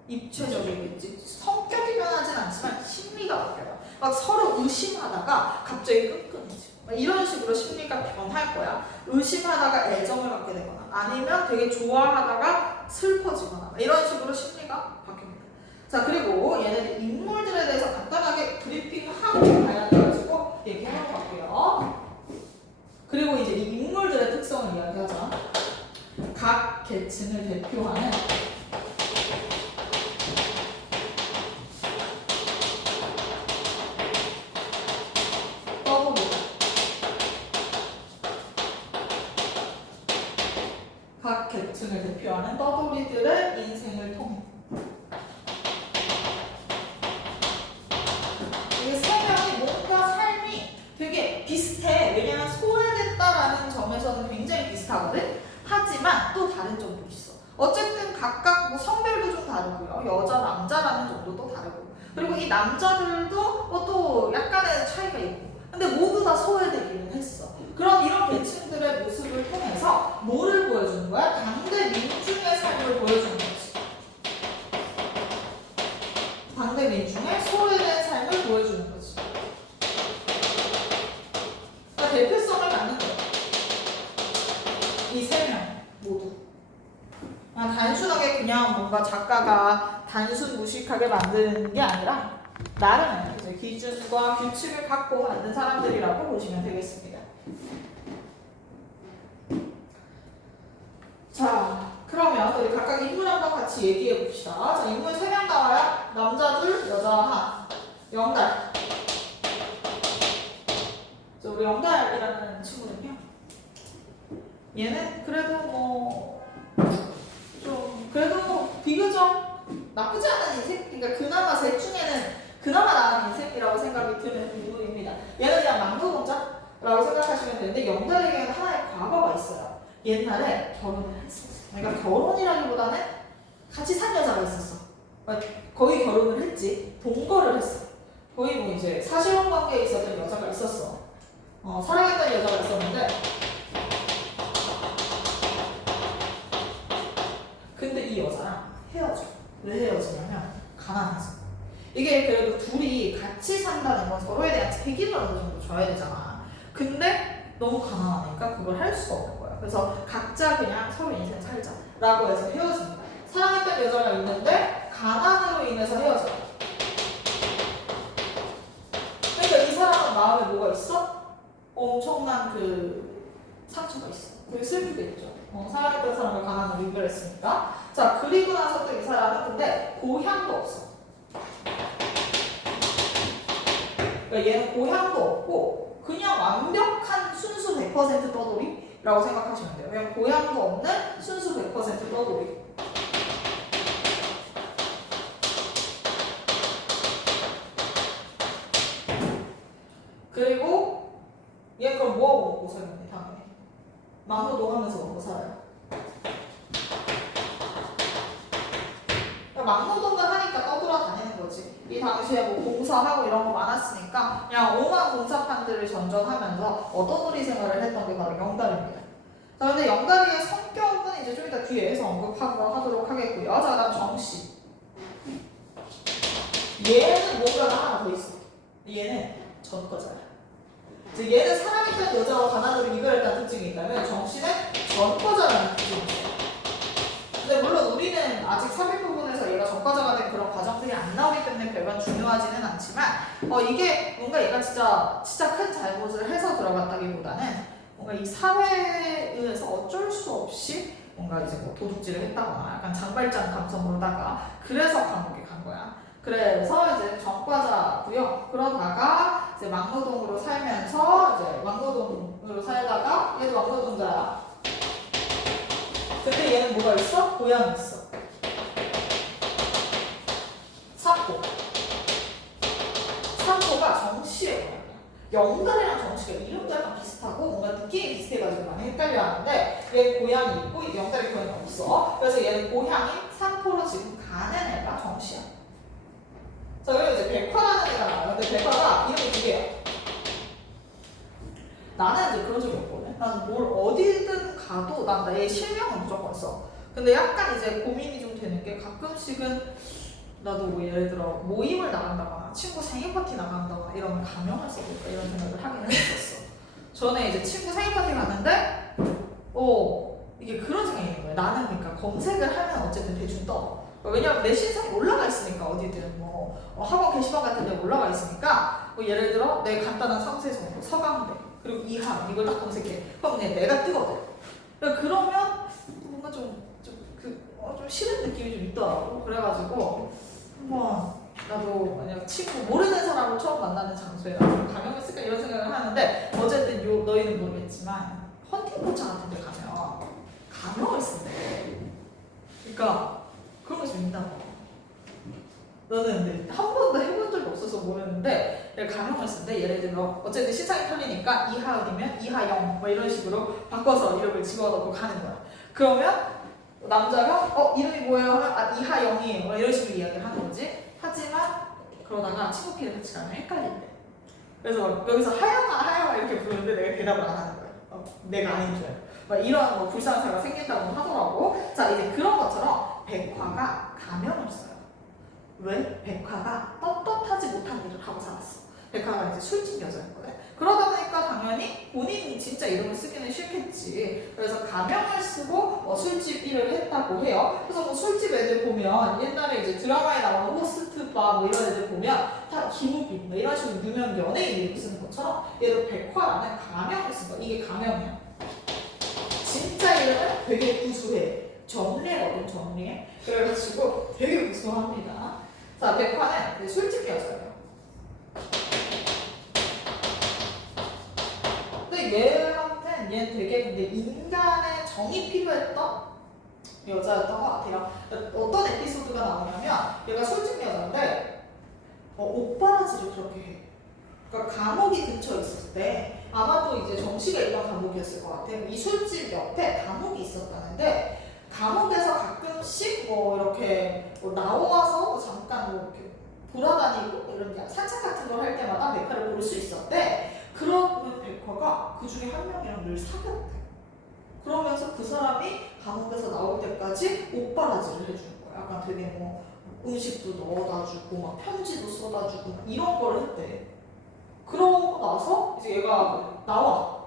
입체적이겠지. 성격이 변하진 않지만 심리가 바뀌어요. 막 서로 의심하다가 갑자기 끈끈해져. 이런 식으로 심리가 변할 거야. 의심하다가 애정을 갖게 되거나 아니면 되게 좋아하다가 슬퍼지거나 이런 식으로 심리가 바뀝니다. 자, 그리고 얘네들 인물들에 대해서 간단하게 브리핑하고 가야돼가지고 얘기하러 갈게요. 그리고 이제 이 인물들의 특성을 이야기하자. 각 계층을 대표하는 각 계층을 대표하는 떠돌이들의 인생을 통해 이게 세 명이 뭔가 삶이 되게 비슷해. 왜냐면 소외됐다라는 점에서는 굉장히 비슷하거든. 하지만 또 다른 점도 있어. 어쨌든 각각 뭐 성별도 좀 다르고요. 여자, 남자라는 점도 다르고. 그리고 이 남자들도 또 약간의 차이가 있고. 근데 모두 다 소외되기는 했어. 그런 이런 계층들의 모습을 통해서 뭐를 보여주는 거야? 당대 민중의 삶을 보여주는 거지. 당대 민중의 소외된 삶을 보여주는 거지. 그러니까 대표성을 갖는 거야. 이 세 명 모두. 단순하게 그냥 뭔가 작가가 단순 무식하게 만드는 게 아니라 나름의 이제 기준과 규칙을 갖고 만든 사람들이라고 보시면 되겠습니다. 자, 그러면 우리 각각 인물 한번 같이 얘기해 봅시다. 자, 인물 3명 나와요. 남자 둘, 여자 하나. 영달. 자, 우리 영달이라는 친구는요. 얘는 그래도 뭐 영달에게는 하나의 과거가 있어요. 옛날에 결혼을 했었어. 그러니까 결혼이라기보다는 같이 산 여자가 있었어. 거의 결혼을 했지. 동거를 했어. 거의 뭐 이제 사실혼 관계에 있었던 여자가 있었어. 사랑했던 여자가 있었는데, 근데 이 여자랑 헤어져. 왜 헤어지냐면 가난해서. 이게 그래도 둘이 같이 산다는 건 서로에 대한 책임을 어느 정도 져야 되잖아. 근데 너무 가난하니까 그걸 할 수가 없는 거야. 그래서 각자 그냥 서로 인생 살자라고 해서 헤어집니다. 사랑했던 여자가 있는데 가난으로 인해서 헤어져. 그러니까 이 사람은 마음에 뭐가 있어? 엄청난 그 상처가 있어. 되게 슬프겠죠. 사랑했던 사람을 가난으로 이별했으니까. 자, 그리고 나서 또 이 사람은 근데 고향도 없어. 그러니까 얘는 고향도 없고 그냥 완벽한 순수 100% 떠돌이라고 생각하시면 돼요. 그냥 고향도 없는 순수 100% 떠돌이. 그리고 얘는 그럼 뭐하고 먹고 살겠니? 당연히 막노동 하면서 먹고 살아요. 막노동을 하니까 떠돌아다니는 거지. 이 당시에 뭐 공사하고 이런 거 많았으니까 그냥 오만 공사판들을 전전하면서 어떠놀이 생활을 했던 게 바로 영달입니다. 자, 근데 영달이의 성격은 이제 좀 이따 뒤에서 언급하도록 하겠고요. 자, 그다음 정씨. 얘는 뭔가가 하나 더 있어. 얘는 전과자야. 이제 얘는 사랑했던 여자와 가난으로 이별했다는 특징이 있다면 정씨는 전과자라는 특징이 있어요. 근데 물론 우리는 아직 삽입 부분에서 얘가 전과자가 된 그런 과정들이 안 나오기 때문에 별반 중요하지는 않지만 이게 뭔가 얘가 진짜 큰 잘못을 해서 들어갔다기보다는 뭔가 이 사회에 의해서 어쩔 수 없이 뭔가 이제 뭐 도둑질을 했다거나 약간 장발장 감성으로다가 그래서 감옥에 간 거야. 그래서 이제 전과자고요. 그러다가 이제 막노동으로 살면서 이제 막노동으로 살다가 얘도 막노동자야. 근데 얘는 뭐가 있어? 고향이 있어. 사포. 사포가 정씨예요. 영달이랑 정씨가 이름도 약간 비슷하고 뭔가 느낌이 비슷해가지고 많이 헷갈려 하는데 얘 고향이 있고 영달이 고향이 없어. 그래서 얘는 고향인 산포로 지금 가는 애가 정씨야. 자, 그리고 이제 백화라는 애가 나와요. 근데 백화가 이름이 두 개야. 나는 이제 그런 적이 없거든. 나는 뭘 어디든 가도 난 나의 실명은 무조건 써. 근데 약간 이제 고민이 좀 되는 게 가끔씩은 나도 뭐 예를 들어 모임을 나간다거나 친구 생일 파티 나간다거나 이러면 가명을 써볼까 이런 생각을 하긴 했었어. 전에 이제 친구 생일 파티 갔는데 이게 그런 생각이 있는 거야. 나는 그러니까 검색을 하면 어쨌든 대충 떠. 왜냐면 내 신상이 올라가 있으니까 어디든 뭐 학원 게시판 같은 데 올라가 있으니까 뭐 예를 들어 내 간단한 상세 정보 서강대 그리고 이함 이걸 딱 검색해. 그럼 내가 뜨거든. 그러면 뭔가 좀 싫은 느낌이 좀 있더라고. 그래가지고 한번 나도 만약 친구 모르는 사람을 처음 만나는 장소에 나도 가명을 쓸까 이런 생각을 하는데 어쨌든 너희는 모르겠지만 헌팅포차 같은 데 가면 가명을 쓴대. 그러니까 그런 거 좀 있나. 너는 근데 한 번도 해본 적이 없어서 모르는데 가명을 쓴대. 예를 들어 어쨌든 시상이 털리니까 이하은이면 이하영 뭐 이런 식으로 바꿔서 이름을 집어넣고 가는 거야. 그러면 남자가 이름이 뭐예요? 하면 이하영이에요. 뭐 이런 식으로 이야기를 하는 거지. 하지만 그러다가 친구끼리 같이 가면 헷갈린대. 그래서 여기서 하영아 이렇게 부르는데 내가 대답을 안 하는 거야. 내가 아닌 줄 알고. 막 이런 뭐 불쌍한 사가 생긴다고 하더라고. 자, 이제 그런 것처럼 백화가 가명을 써요. 왜? 백화가 떳떳하지 못한 일을 하고 살았어. 백화가 이제 술집 여자였거든. 그러다 보니까 당연히 본인이 진짜 이름을 쓰기는 싫겠지. 그래서 가명을 쓰고 술집 일을 했다고 해요. 그래서 뭐 술집 애들 보면 옛날에 이제 드라마에 나오는 호스트바 뭐 이런 애들 보면 다 김우빈 뭐 이런 식으로 유명 연예인 이름 쓰는 것처럼 얘도 백화라는 가명을 쓴 거야. 이게 가명이야. 진짜 이름은 되게 구수해. 정리거든, 정리. 그래가지고 되게 구수합니다. 자, 백화는 술집 여자예요. 근데 얘는 되게 근데 인간의 정이 필요했던 여자였던 것 같아요. 어떤 에피소드가 나오냐면 얘가 술집 여자인데 오빠라지를 그렇게 해. 그러니까 감옥이 근처에 있을 때 아마도 이제 정시가 있던 감옥이었을 것 같아요. 이술집 옆에 감옥이 있었다는데 감옥에서 가끔씩 뭐 이렇게 뭐 나와서 뭐 잠깐 뭐 이렇게 돌아다니고 이런 산책 같은 걸 할 때마다 백화를 볼 수 있었대. 그러면 백화가 그 중에 한 명이랑 늘 사귀었대. 그러면서 그 사람이 감옥에서 나올 때까지 옷바라지를 해주는 거야. 약간 되게 뭐 음식도 넣어다 주고 막 편지도 써다 주고 막 이런 걸 했대. 그러고 나서 이제 얘가 나와.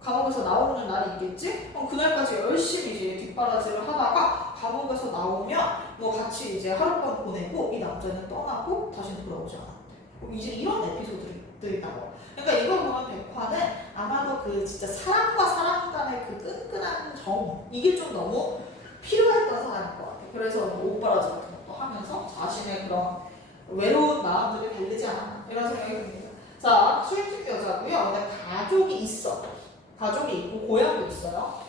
감옥에서 나오는 날이 있겠지? 그럼 그날까지 열심히 이제 뒷바라지를 하다가 감옥에서 나오면 뭐 같이 이제 하룻밤 보내고 이 남자는 떠나고 다시 돌아오지 않았대. 이제 이런 에피소드들이 나와. 그러니까 이걸 보면 백화는 아마도 그 진짜 사람과 사람 간의 그 끈끈한 정 이게 좀 너무 필요했던 사람인 것 같아. 그래서 옷바라지 같은 것도 하면서 자신의 그런 외로운 마음들을 달래지 않았나 이런 생각이 듭니다. 자, 술집 여자고요. 근데 가족이 있어. 가족이 있고 고향도 있어요.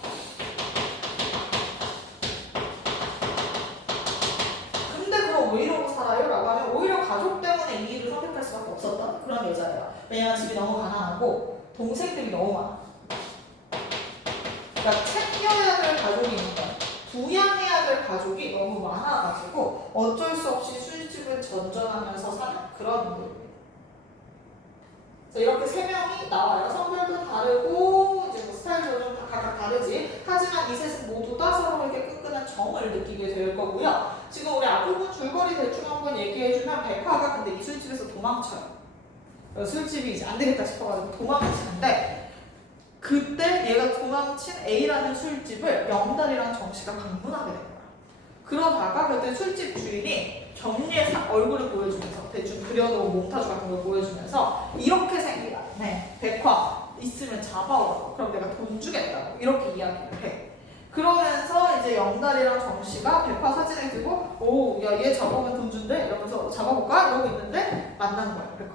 근데 그럼 왜 이러고 살아요? 라고 하면 오히려 가족 때문에 이 일을 선택할 수밖에 없었던 그런 여자예요. 왜냐하면 집이 너무 가난하고 동생들이 너무 많아. 그러니까 챙겨야 될 가족이 있는 거야. 부양해야 될 가족이 너무 많아가지고 어쩔 수 없이 술집을 전전하면서 사는 그런 분들. 이렇게 세 명이 나와요. 성별도 다르고 이제 뭐 스타일도 좀 각각 다르지. 하지만 이 셋은 모두 다 서로에게 끈끈한 정을 느끼게 될 거고요. 지금 우리 앞부분 줄거리 대충 한번 얘기해주면 백화가 근데 이 술집에서 도망쳐요. 술집이 이제 안 되겠다 싶어가지고 도망치는데 그때 얘가 도망친 A라는 술집을 영달이랑 정씨가 방문하게 된 거야. 그러다가 그때 술집 주인이 경리의 얼굴을 보여주면서 대충 그려놓은 몽타주 같은 걸 보여주면서 이렇게 생긴 백화 있으면 잡아오라고. 그럼 내가 돈 주겠다고 이렇게 이야기를 해. 그러면서 이제 영달이랑 정씨가 백화 사진을 들고 오, 야, 얘 잡아오면 돈 준대? 이러면서 잡아볼까? 이러고 있는데 만나는 거야, 백화.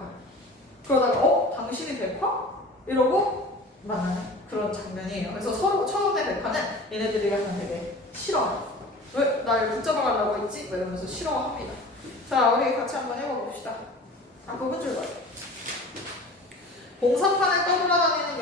그러다가 당신이 백화? 이러고 만나는 그런 장면이에요. 그래서 서로 처음에 백화는 얘네들이 약간 되게 싫어해요. 왜? 날 붙잡아가려고 했지? 이러면서 싫어합니다. 자, 우리 같이 한번 해봐봅시다. 앞부분 줄거리. 공사판에 떠돌아다니는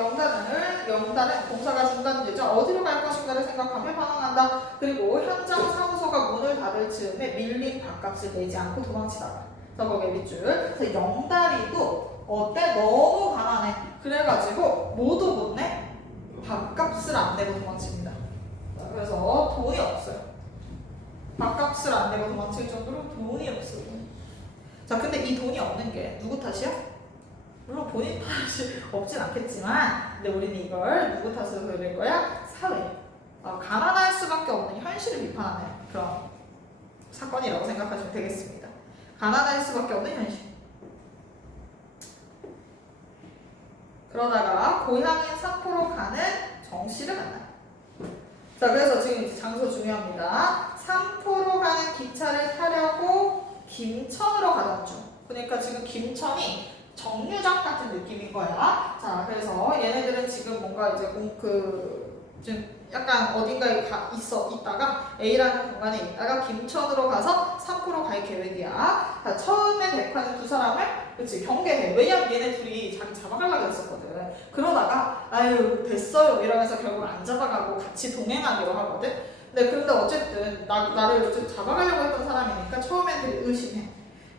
영단은 공사가 중단되죠. 어디로 갈 것인가를 생각하며 반응한다. 그리고 현장 사무소가 문을 닫을 즈음에 밀린 밥값을 내지 않고 도망치다가. 자, 거기에 밑줄. 그래서 영다리도 어때? 너무 가난해. 그래가지고 모두 못 내? 밥값을 안 내고 도망칩니다. 자, 그래서 돈이 없어요. 밥값을 안 내고 도망칠 정도로 돈이 없어요. 자, 근데 이 돈이 없는 게 누구 탓이야? 물론 본인 탓이 없진 않겠지만, 근데 우리는 이걸 누구 탓으로 돌릴 거야? 사회. 가난할 수밖에 없는 현실을 비판하는 그런 사건이라고 생각하시면 되겠습니다. 가난할 수밖에 없는 현실. 그러다가 고향인 삼포로 가는 정씨를 만나요. 자, 그래서 지금 장소 중요합니다. 삼포로 가는 기차를 타려고 김천으로 가던 중. 그러니까 지금 김천이 정류장 같은 느낌인 거야. 자, 그래서 얘네들은 지금 뭔가 이제 지금 약간 어딘가에 있다가 A라는 공간에 있다가 김천으로 가서 삼포로 갈 계획이야. 자, 처음에 백화는 두 사람을 그치 경계해. 왜냐면 얘네 둘이 자기 잡아가려고 했었거든. 그러다가 아유 됐어요 이러면서 결국 안 잡아가고 같이 동행하기로 하거든. 근데 어쨌든 나를 좀 잡아가려고 했던 사람이니까 처음엔 되게 의심해.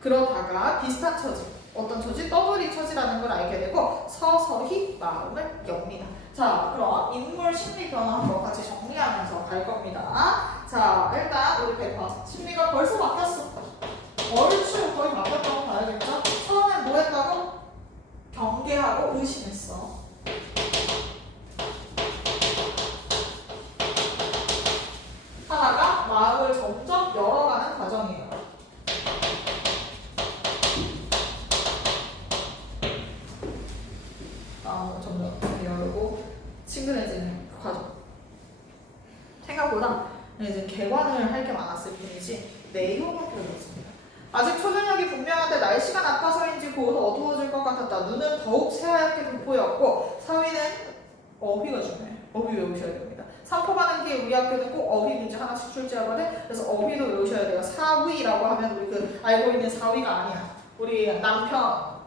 그러다가 비슷한 처지, 어떤 처지? 떠돌이 처지라는 걸 알게 되고 서서히 마음을 엽니다. 자, 그럼 인물 심리 변화 한번 같이 정리하면서 갈 겁니다. 자, 일단 우리 백화 심리가 벌써 바뀌었어. 얼추 거의 바뀌었다고 봐야겠죠? 처음엔 뭐 했다고? 경계하고 의심했어. 하다가 마음을 점점 열어가는 과정이에요. 마음을 점점 열고 친근해지는 과정. 생각보다 이제 개관을 할 게 많았을 뿐이지 내용은 별로 없습니다. 아직 초저녁이 분명한데 날씨가 나빠서인지 곧 어두워질 것 같았다. 눈은 더욱 새하얗게 보였고 사위는 어휘가 중요해. 어휘 외우셔야 됩니다. 삼포 가는 길 우리 학교는 꼭 어휘 문제 하나씩 출제하거든. 그래서 어휘도 외우셔야 돼요. 사위라고 하면 우리 알고 있는 사위가 아니야. 우리 남편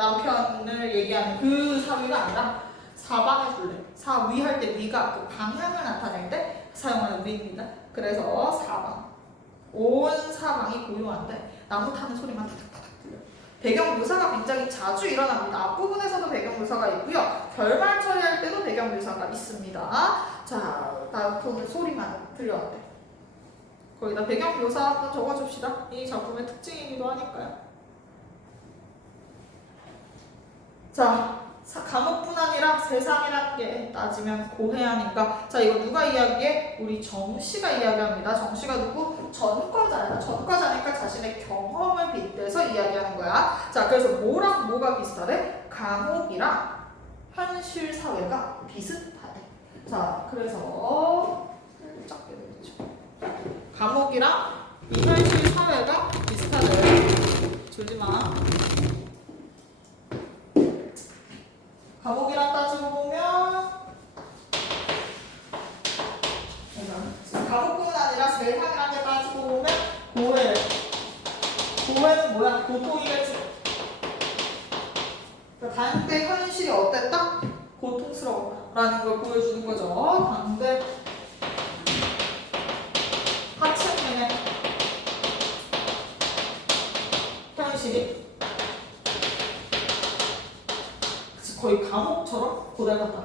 남편을 얘기하는 그 사위가 아니라 사방의 둘레. 사위 할 때 위가 그 방향을 나타낼 때 사용하는 위입니다. 그래서 사방. 온 사방이 고요한데 나무 타는 소리만 타닥타닥 들려요. 배경 묘사가 굉장히 자주 일어납니다. 앞부분에서도 배경 묘사가 있고요. 결말 처리할 때도 배경 묘사가 있습니다. 자, 나무 소리만 들려왔대. 거기다 배경 묘사 한번 적어줍시다. 이 작품의 특징이기도 하니까요. 자, 감옥뿐 아니라 세상이란 게 따지면 고해하니까. 자, 이거 누가 이야기해? 우리 정씨가 이야기합니다. 정씨가 누구? 전과자야. 전과자니까 자신의 경험을 빗대서 이야기하는 거야. 자, 그래서 뭐랑 뭐가 비슷하대? 감옥이랑 현실 사회가 비슷하대. 자, 그래서 살짝 빼드리죠. 감옥이랑 현실 사회가 비슷하대. 졸지마. 감옥이랑 따지고 보면 감옥뿐 아니라 세상이란 게 따지고 보면 고해. 고해는 뭐야? 고통이겠지. 당대 현실이 어땠다? 고통스러웠다라는 걸 보여주는 거죠. 당대 하층민의 현실이 거의 감옥처럼 고달팠다.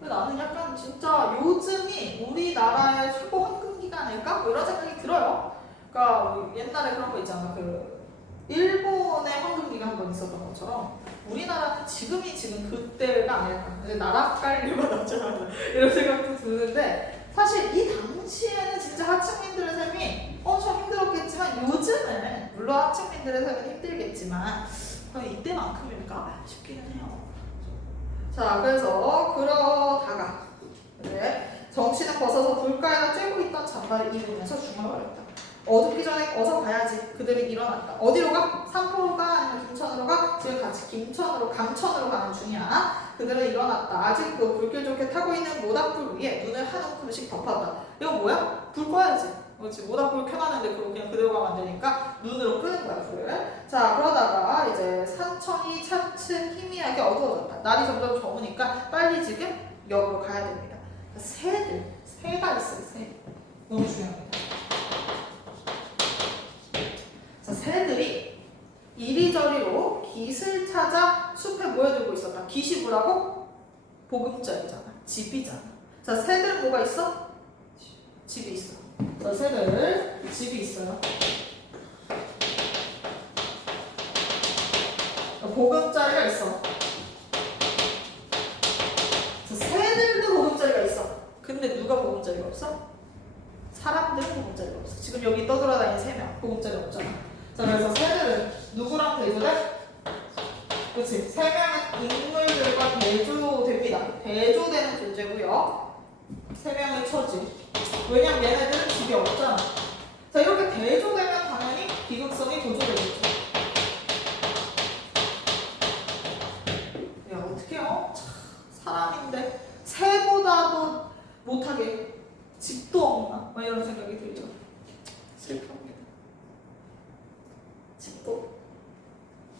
나는 약간 진짜 요즘이 우리나라의 최고 황금기가 아닐까? 이런 생각이 들어요. 그러니까 옛날에 그런 거 있잖아. 그 일본의 황금기가 한 번 있었던 것처럼 우리나라는 지금 그때가 아닐까. 나라 깔 일만 남잖아. 이런 생각도 드는데 사실 이 당시에는 진짜 하층민들의 삶이 엄청 힘들었겠지만 요즘은 물론 하층민들의 삶은 힘들겠지만 과연 이때만큼일까 싶기는 해요. 자, 그래서 그러다가 정씨는 벗어서 불가에다 쬐고 있던 잠바를 입으면서 중얼거렸다. 어둡기 전에 어서 가야지. 그들은 일어났다. 어디로 가? 삼포로 가? 아니면 김천으로 가? 지금 같이 감천으로 가는 중이야. 그들은 일어났다. 아직 그 불길 좋게 타고 있는 모닥불 위에 눈을 한 움큼씩 덮었다. 이거 뭐야? 불 꺼야지. 그렇지. 모닥불 켜놨는데 그거 그냥 그대로 가면 안 되니까 눈으로 끄는 거야, 불을. 자, 그러다가 이제 산천이 차츰 희미하게 어두워졌다. 날이 점점 저무니까 빨리 지금 역으로 가야 됩니다. 새가 있어요, 새. 너무 중요합니다. 자, 새들이 이리저리로 깃을 찾아 숲에 모여들고 있었다. 깃이 뭐라고? 보금자리잖아. 집이잖아. 자, 새들은 뭐가 있어? 집이 있어. 자, 새들 집이 있어요. 보금자리가 있어. 자, 새들도 보금자리가 있어. 근데 누가 보금자리가 없어? 사람들은 보금자리가 없어. 지금 여기 떠돌아다니는 3명 보금자리 없잖아. 자, 그래서 새들은 누구랑 대조돼? 그렇지. 3명의 인물들과 대조됩니다. 대조되는 존재고요. 3명의 처지. 왜냐면 얘네들은 집이 없잖아. 자, 이렇게 대조되면 당연히 비극성이 고조되겠죠. 야, 어떡해요? 사람인데 새보다도 못하게 집도 없나? 막 이런 생각이 들죠. 슬픕니다. 집도.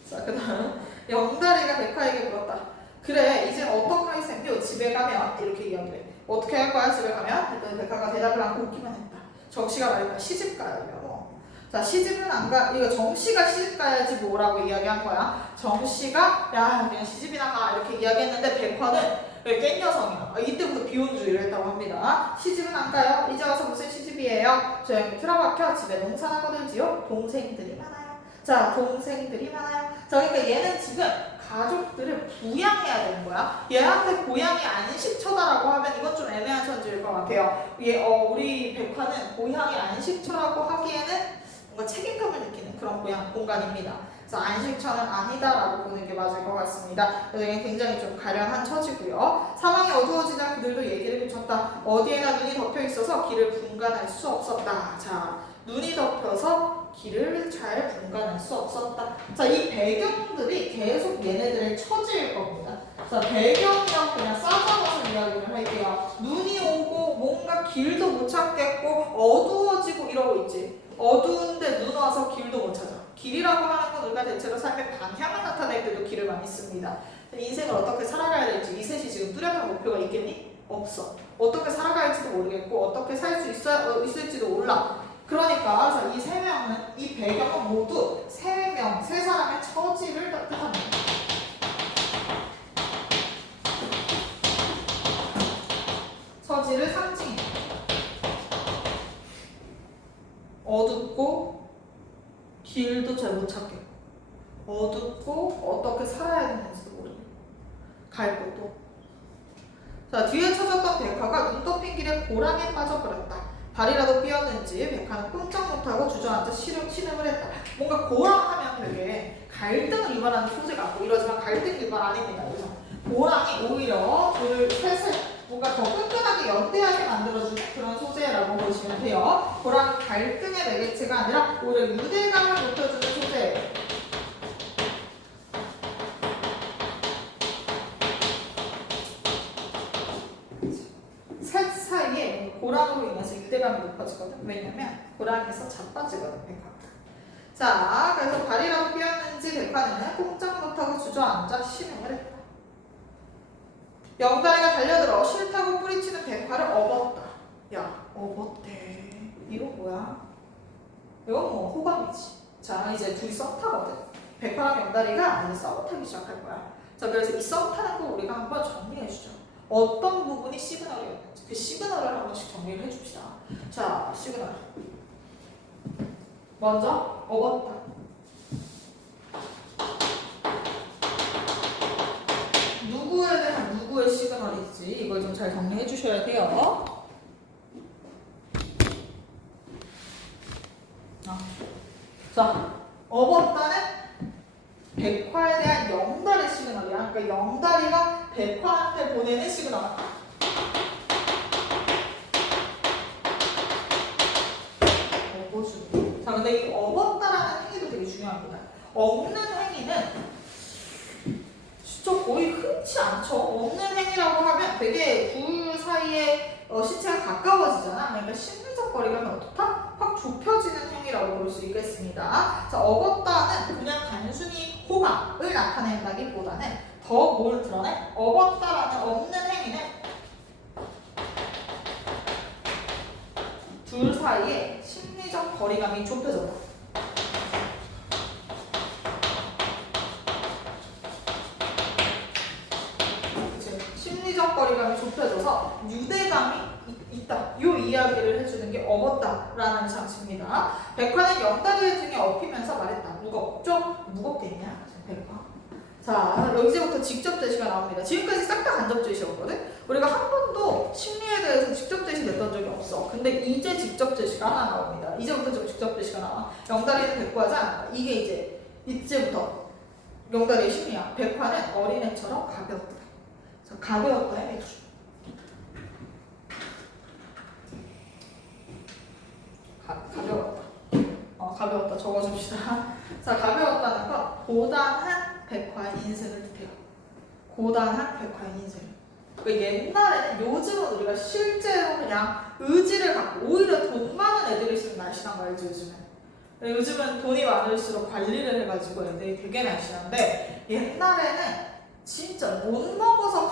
자, 그 다음 영다리가 백화에게 물었다. 그래, 이제 어떡하이 쌤표 집에 가면 이렇게 이야기해. 어떻게 할 거야 집에 가면? 그랬더니 백화가 대답을 않고 웃기만 했다. 정씨가 말했다. 시집 가려고. 자, 시집은 안 가. 이거 정씨가 시집 가야지 뭐라고 이야기한 거야. 정씨가 야 그냥 시집이나 가 이렇게 이야기했는데 백화는 깻녀성이야. 이때부터 비혼주의를 했다고 합니다. 시집은 안 가요. 이제 와서 무슨 시집이에요? 저 형님 틀어박혀 집에 농사나 거들지요. 동생들이 많아요. 자, 동생들이 많아요. 자, 그러니까 얘는 지금 가족들을 부양해야 되는 거야. 얘한테 고향이 안식처다라고 하면 이건 좀 애매한 천지일 것 같아요. 우리 백화는 고향이 안식처라고 하기에는 뭔가 책임감을 느끼는 그런 고향 공간입니다. 그래서 안식처는 아니다라고 보는 게 맞을 것 같습니다. 그래서 이게 굉장히 좀 가련한 처지고요. 사망이 어두워지자 그들도 얘기를 붙였다. 어디에나 눈이 덮여 있어서 길을 분간할 수 없었다. 자, 눈이 덮여서 길을 잘 분간할 수 없었다. 자, 이 배경들이 계속 얘네들의 처지일 겁니다. 자, 배경이랑 그냥 싸잡아서 이야기를 할게요. 눈이 오고 뭔가 길도 못 찾게 몰라서 길도 못 찾아. 길이라고 하는 건 우리가 대체로 삶의 방향을 나타낼 때도 길을 많이 씁니다. 인생을 어떻게 살아가야 될지 이 셋이 지금 뚜렷한 목표가 있겠니? 없어. 어떻게 살아가야 할지도 모르겠고 어떻게 살 수 있을지도 몰라. 그러니까 이 세 명은 이 배경은 모두 세 사람의 처지를 뜻합니다. 처지를 상징해. 어둡고 길도 잘 못 찾겠고 어둡고 어떻게 살아야 되는지도 모르겠고 갈 곳도 없고. 자, 뒤에 쳐졌던 백화가 눈 덮인 길에 고랑에 빠져버렸다. 발이라도 삐었는지 백화는 꼼짝 못하고 주저앉아 신음을 했다. 뭔가 고랑하면 되게 갈등을 유발하는 소재가 있고 이러지만 갈등 유발 아닙니다. 그래서 고랑이 오히려 셋을 뭔가 더 끈끈하게 연대하게 만들어주는 그런 소재라고 보시면 돼요. 고랑이 갈등의 매개체가 아니라 오히려 유대감을 높여주는 소재예요. 셋 사이에 고랑으로 인해서 유대감이 높아지거든. 왜냐면 고랑에서 자빠지거든, 백화가. 자, 그래서 발이라도 삐었는지 백화는 꼼짝 못하고 주저앉아 신음을 했다. 영다리가 달려들어 싫다고 뿌리치는 백화를 업었다. 야, 업었대. 이거 뭐야? 이건 뭐 호감이지. 자, 이제 둘이 썸 타거든. 백화랑 영다리가 이제 썸 타기 시작할 거야. 자, 그래서 이 썸 타는 거 우리가 한번 정리해주죠. 어떤 부분이 시그널이었는지 그 시그널을 한 번씩 정리를 해줍시다. 자, 시그널. 먼저 업었다. 누구에 대한 누구의 시그널인지 이걸 좀 잘 정리해 주셔야 돼요. 자, 업었다는 백화에 대한 영다리 시그널이야. 그러니까 영다리가 백화한테 보내는 시그널. 업어주는. 자, 근데 이 업었다라는 행위도 되게 중요합니다. 업는 행위는 진짜 거의 흔치 않죠. 없는 행위라고 하면 되게 둘 사이에 신체가 가까워지잖아. 그러니까 심리적 거리감이 어떻다? 확 좁혀지는 행위라고 볼 수 있겠습니다. 자, 업었다는 그냥 단순히 호감을 나타낸다기보다는 더 뭘 드러내? 업었다라는 없는 행위는 둘 사이에 심리적 거리감이 좁혀졌다. 심리적 거리감이 좁혀져서 유대감이 있다. 이 이야기를 해주는 게 업었다라는 장치입니다. 백화는 영다리의 등에 업히면서 말했다. 무겁죠? 무겁겠냐? 백화. 자, 이제부터 직접 제시가 나옵니다. 지금까지 싹 다 간접 제시였거든? 우리가 한 번도 심리에 대해서 직접 제시 냈던 적이 없어. 근데 이제 직접 제시가 하나 나옵니다. 이제부터 좀 직접 제시가 나와. 영다리는 백화하지 않는다. 이게 이제부터 영다리의 심리야. 백화는 어린애처럼 가볍다. 자, 가벼웠다의 매주. 가벼웠다. 가벼웠다. 적어줍시다. 자, 가벼웠다는 건 고단한 백화의 인생을 뜻해요. 고단한 백화의 인생. 옛날에는 요즘은 우리가 실제로 그냥 의지를 갖고 오히려 돈 많은 애들이 있으면 날씬한 거 알지 요즘은. 요즘은 돈이 많을수록 관리를 해가지고 애들이 되게 날씬한데 옛날에는 진짜 못 먹어서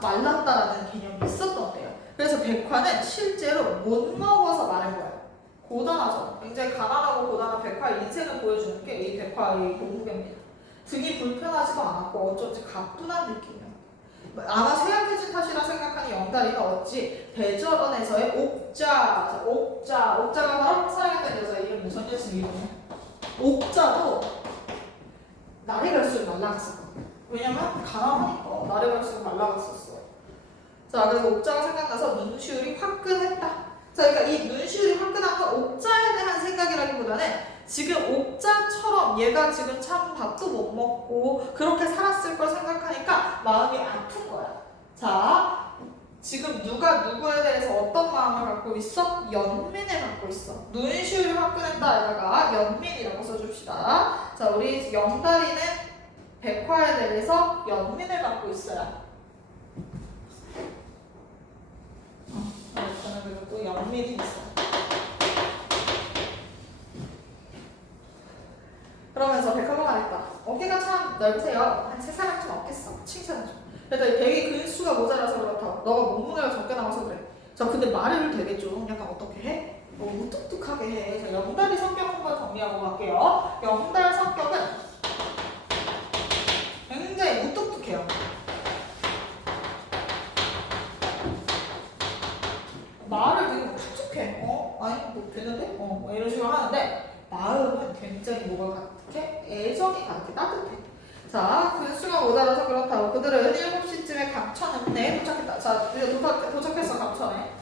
말랐다라는 개념이 있었던 때요. 그래서 백화는 실제로 못 먹어서 마른 거예요. 고단하죠. 굉장히 가난하고 고단한 백화의 인생을 보여주는 게 이 백화의 몸무게입니다. 등이 불편하지도 않았고 어쩐지 가뿐한 느낌이야. 아마 쇠약해진 탓이라 생각하는 영다리는 어찌 대절원에서의 옥자가 바로 사랑했던 여자의 이름 무슨 여친 이름이야? 옥자도 날이 갈수록 말라갔었거든. 왜냐면 가난하니까 날이 갈수록 말라갔었어. 자, 그래서 옥자가 생각나서 눈시울이 화끈했다. 자, 그러니까 이 눈시울이 화끈한 건 옥자에 대한 생각이라기보다는 지금 옥자처럼 얘가 지금 참 밥도 못 먹고 그렇게 살았을 걸 생각하니까 마음이 아픈 거야. 자, 지금 누가 누구에 대해서 어떤 마음을 갖고 있어? 연민을 갖고 있어. 눈시울이 화끈했다에다가 연민이라고 써줍시다. 자, 우리 영다리는 백화에 대해서 연민을 갖고 있어요. 저는 그리고 또 연민이 있어요. 그러면서 백화가 말했다. 어깨가 참 넓으세요. 한 3사람쯤 없겠어. 칭찬해줘. 그랬더니 되게 근수가 모자라서 그렇다. 너가 몸무게가 적게 나와서 그래. 자, 근데 말을 되게 좀 약간 어떻게 해? 무뚝뚝하게 해. 자, 영달이 성격 한번 정리하고 갈게요. 영달 성격은 굉장히 무뚝뚝해요. 말을 되게 툭툭해. 아니, 뭐 되는데? 이런 식으로 하는데 마음은 굉장히 뭐가 가득해? 애정이 가득해. 따뜻해. 자, 근수가 모자라서 그렇다고 그들은 7시쯤에 감천읍내에 도착했다. 자, 이제 도착했어, 감천에.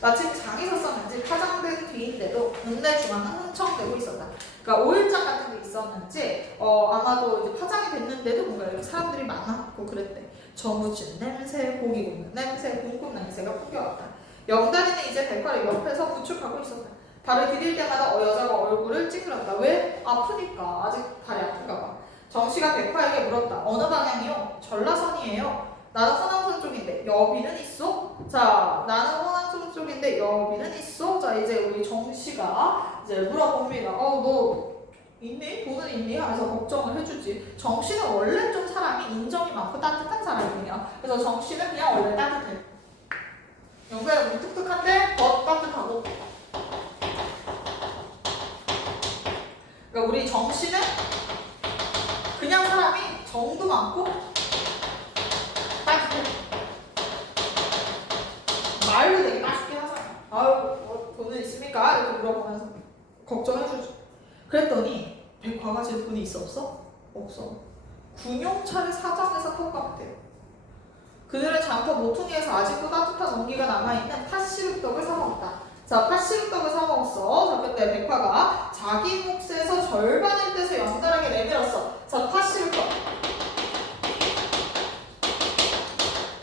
마침 장이 섰었는지 파장된 뒤인데도 읍내 중앙은 흥청되고 있었다. 그러니까 5일장 같은 게 있었는지 아마도 이제 파장이 됐는데도 뭔가 이렇게 사람들이 많았고 그랬대. 저무진 냄새, 고기 굽는 냄새, 군국 냄새가 풍겨왔다. 영단이는 이제 백화를 옆에서 부축하고 있었다. 발을 디딜 때마다 여자가 얼굴을 찌그렸다. 왜? 아프니까. 아직 발이 아픈가 봐. 정씨가 백화에게 물었다. 어느 방향이요? 전라선이에요. 나는 호남선 쪽인데 여비는 있어? 자, 나는 호남선 쪽인데 여비는 있어? 자, 이제 우리 정씨가 이제 물어봅니다. 너 있니? 돈은 있니? 하면서 걱정을 해주지. 정씨는 원래 좀 사람이 인정이 많고 따뜻한 사람이에요. 그래서 정씨는 그냥 원래 따뜻해. 영배가 무뚝뚝한데 더 따뜻하고. 그러니까 우리 정씨는 그냥 사람이 정도 많고 따뜻해. 말도 되게 맛있게 하잖아. 아유, 돈은 있습니까? 이렇게 물어보면서 걱정해주지. 그랬더니 백화가 지금 돈이 있어 없어? 없어. 군용차를 사장해서 타고 갔대. 그들은 장터 모퉁이에서 아직도 따뜻한 온기가 남아있는 팥시루떡을 사 먹었다. 자, 팥시루떡을 사 먹었어. 자, 그때 백화가 자기 몫에서 절반을 떼서 영달에게 내밀었어. 자, 팥시루떡.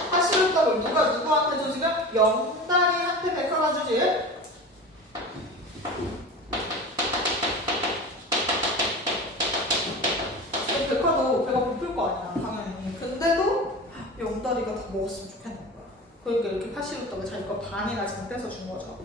팥시루떡을 누가 누구한테 줘 지금? 영달이한테 백화가 주지. 백화도 배가 고플 거 아니야, 당연히. 근데도 영달이가 다 먹었으면 좋겠는 거야. 그러니까 이렇게 팥시루떡을 자기 거 반이나 지금 떼서 준 거죠.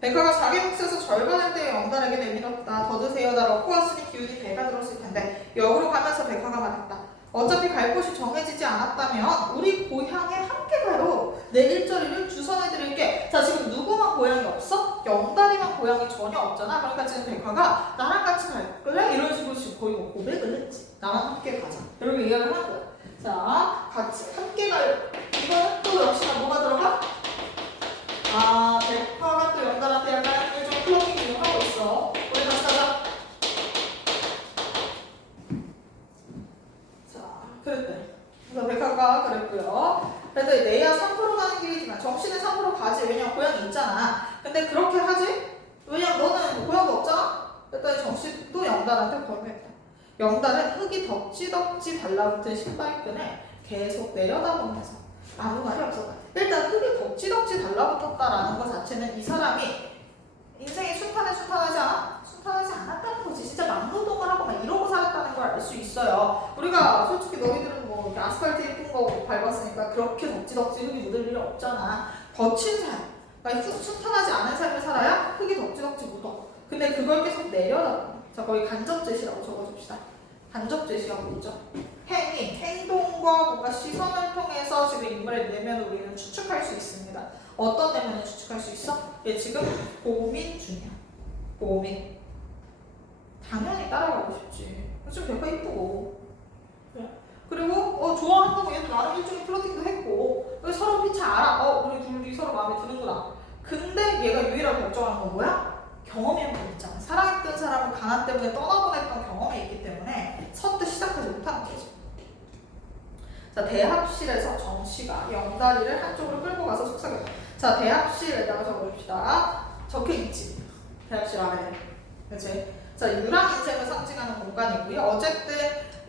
백화가 자기 몫에서 절반을 떼어 영달에게 내밀었다. 더 드세요. 나 먹고 왔으니 기운이 배가 들었을 텐데. 역으로 가면서 백화가 말했다. 어차피 갈 곳이 정해지지 않았다면 우리 고향에 함께 가요. 내 일자리를 주선해드릴게. 자, 지금 누구만 고향이 없어? 영달이만 고향이 전혀 없잖아. 그러니까 지금 백화가 나랑 같이 갈래? 이런 식으로 지금 거의 뭐 고백을 했지. 나랑 함께 가자. 이렇게 이야기를 한 거야. 자, 같이 함께 갈. 이거는 또 역시나 뭐가 들어가? 백화가 또 영달한테 약간 일종 플러팅을 하고 있어. 우리 같이 가자. 자, 그랬대. 그래서 백화가 그랬고요. 그래서 내야 3% 가는 길이지만 정씨는 3% 가지. 왜냐면 고향이 있잖아. 근데 그렇게 하지? 왜냐면 너는 고향도 없잖아? 그랬더니 정씨도 영달한테 권유했다. 영달은 흙이 덕지덕지 달라붙은 신발끈에 계속 내려다보면서 아무 말이 없었다. 일단 흙이 덕지덕지 달라붙었다라는 것 자체는 이 사람이 인생이 순탄하지 않아? 순탄하지 않았다는 거지. 진짜 막노동을 하고 막 이러고 살았다는 걸 알 수 있어요. 우리가 솔직히 너희들은 뭐 이렇게 아스팔트 예쁜 거 밟았으니까 그렇게 덕지덕지 흙이 묻을 일은 없잖아. 거친 삶, 그러니까 순탄하지 않은 삶을 살아야 흙이 덕지덕지 묻어. 근데 그걸 계속 내려다보는. 자, 거기 간접제시라고 적어줍시다. 간접제시라고 있죠. 행동과 뭔가 시선을 통해서 지금 인물의 내면을 우리는 추측할 수 있습니다. 어떤 내면을 추측할 수 있어? 얘 지금 고민 중이야. 고민. 당연히 따라가고 싶지. 좀 백화 이쁘고. 그래. 그리고 좋아한다고 얘도 나름 일종의 플러팅도 했고 서로 빛이 알아. 우리 둘이 서로 마음에 드는구나. 근데 얘가 유일하게 걱정하는 건 뭐야? 경험이 한 번 있잖아. 사랑했던 사람을 가난 때문에 떠나보냈던 경험이 있기 때문에 선뜻 시작하지 못하는 거지. 자, 대합실에서 정씨가 영다리를 한쪽으로 끌고 가서 속삭였다. 자, 대합실에다가 적어봅시다. 적혀있지. 대합실 안에. 그치? 자, 유랑 인생을 상징하는 공간이고요. 어쨌든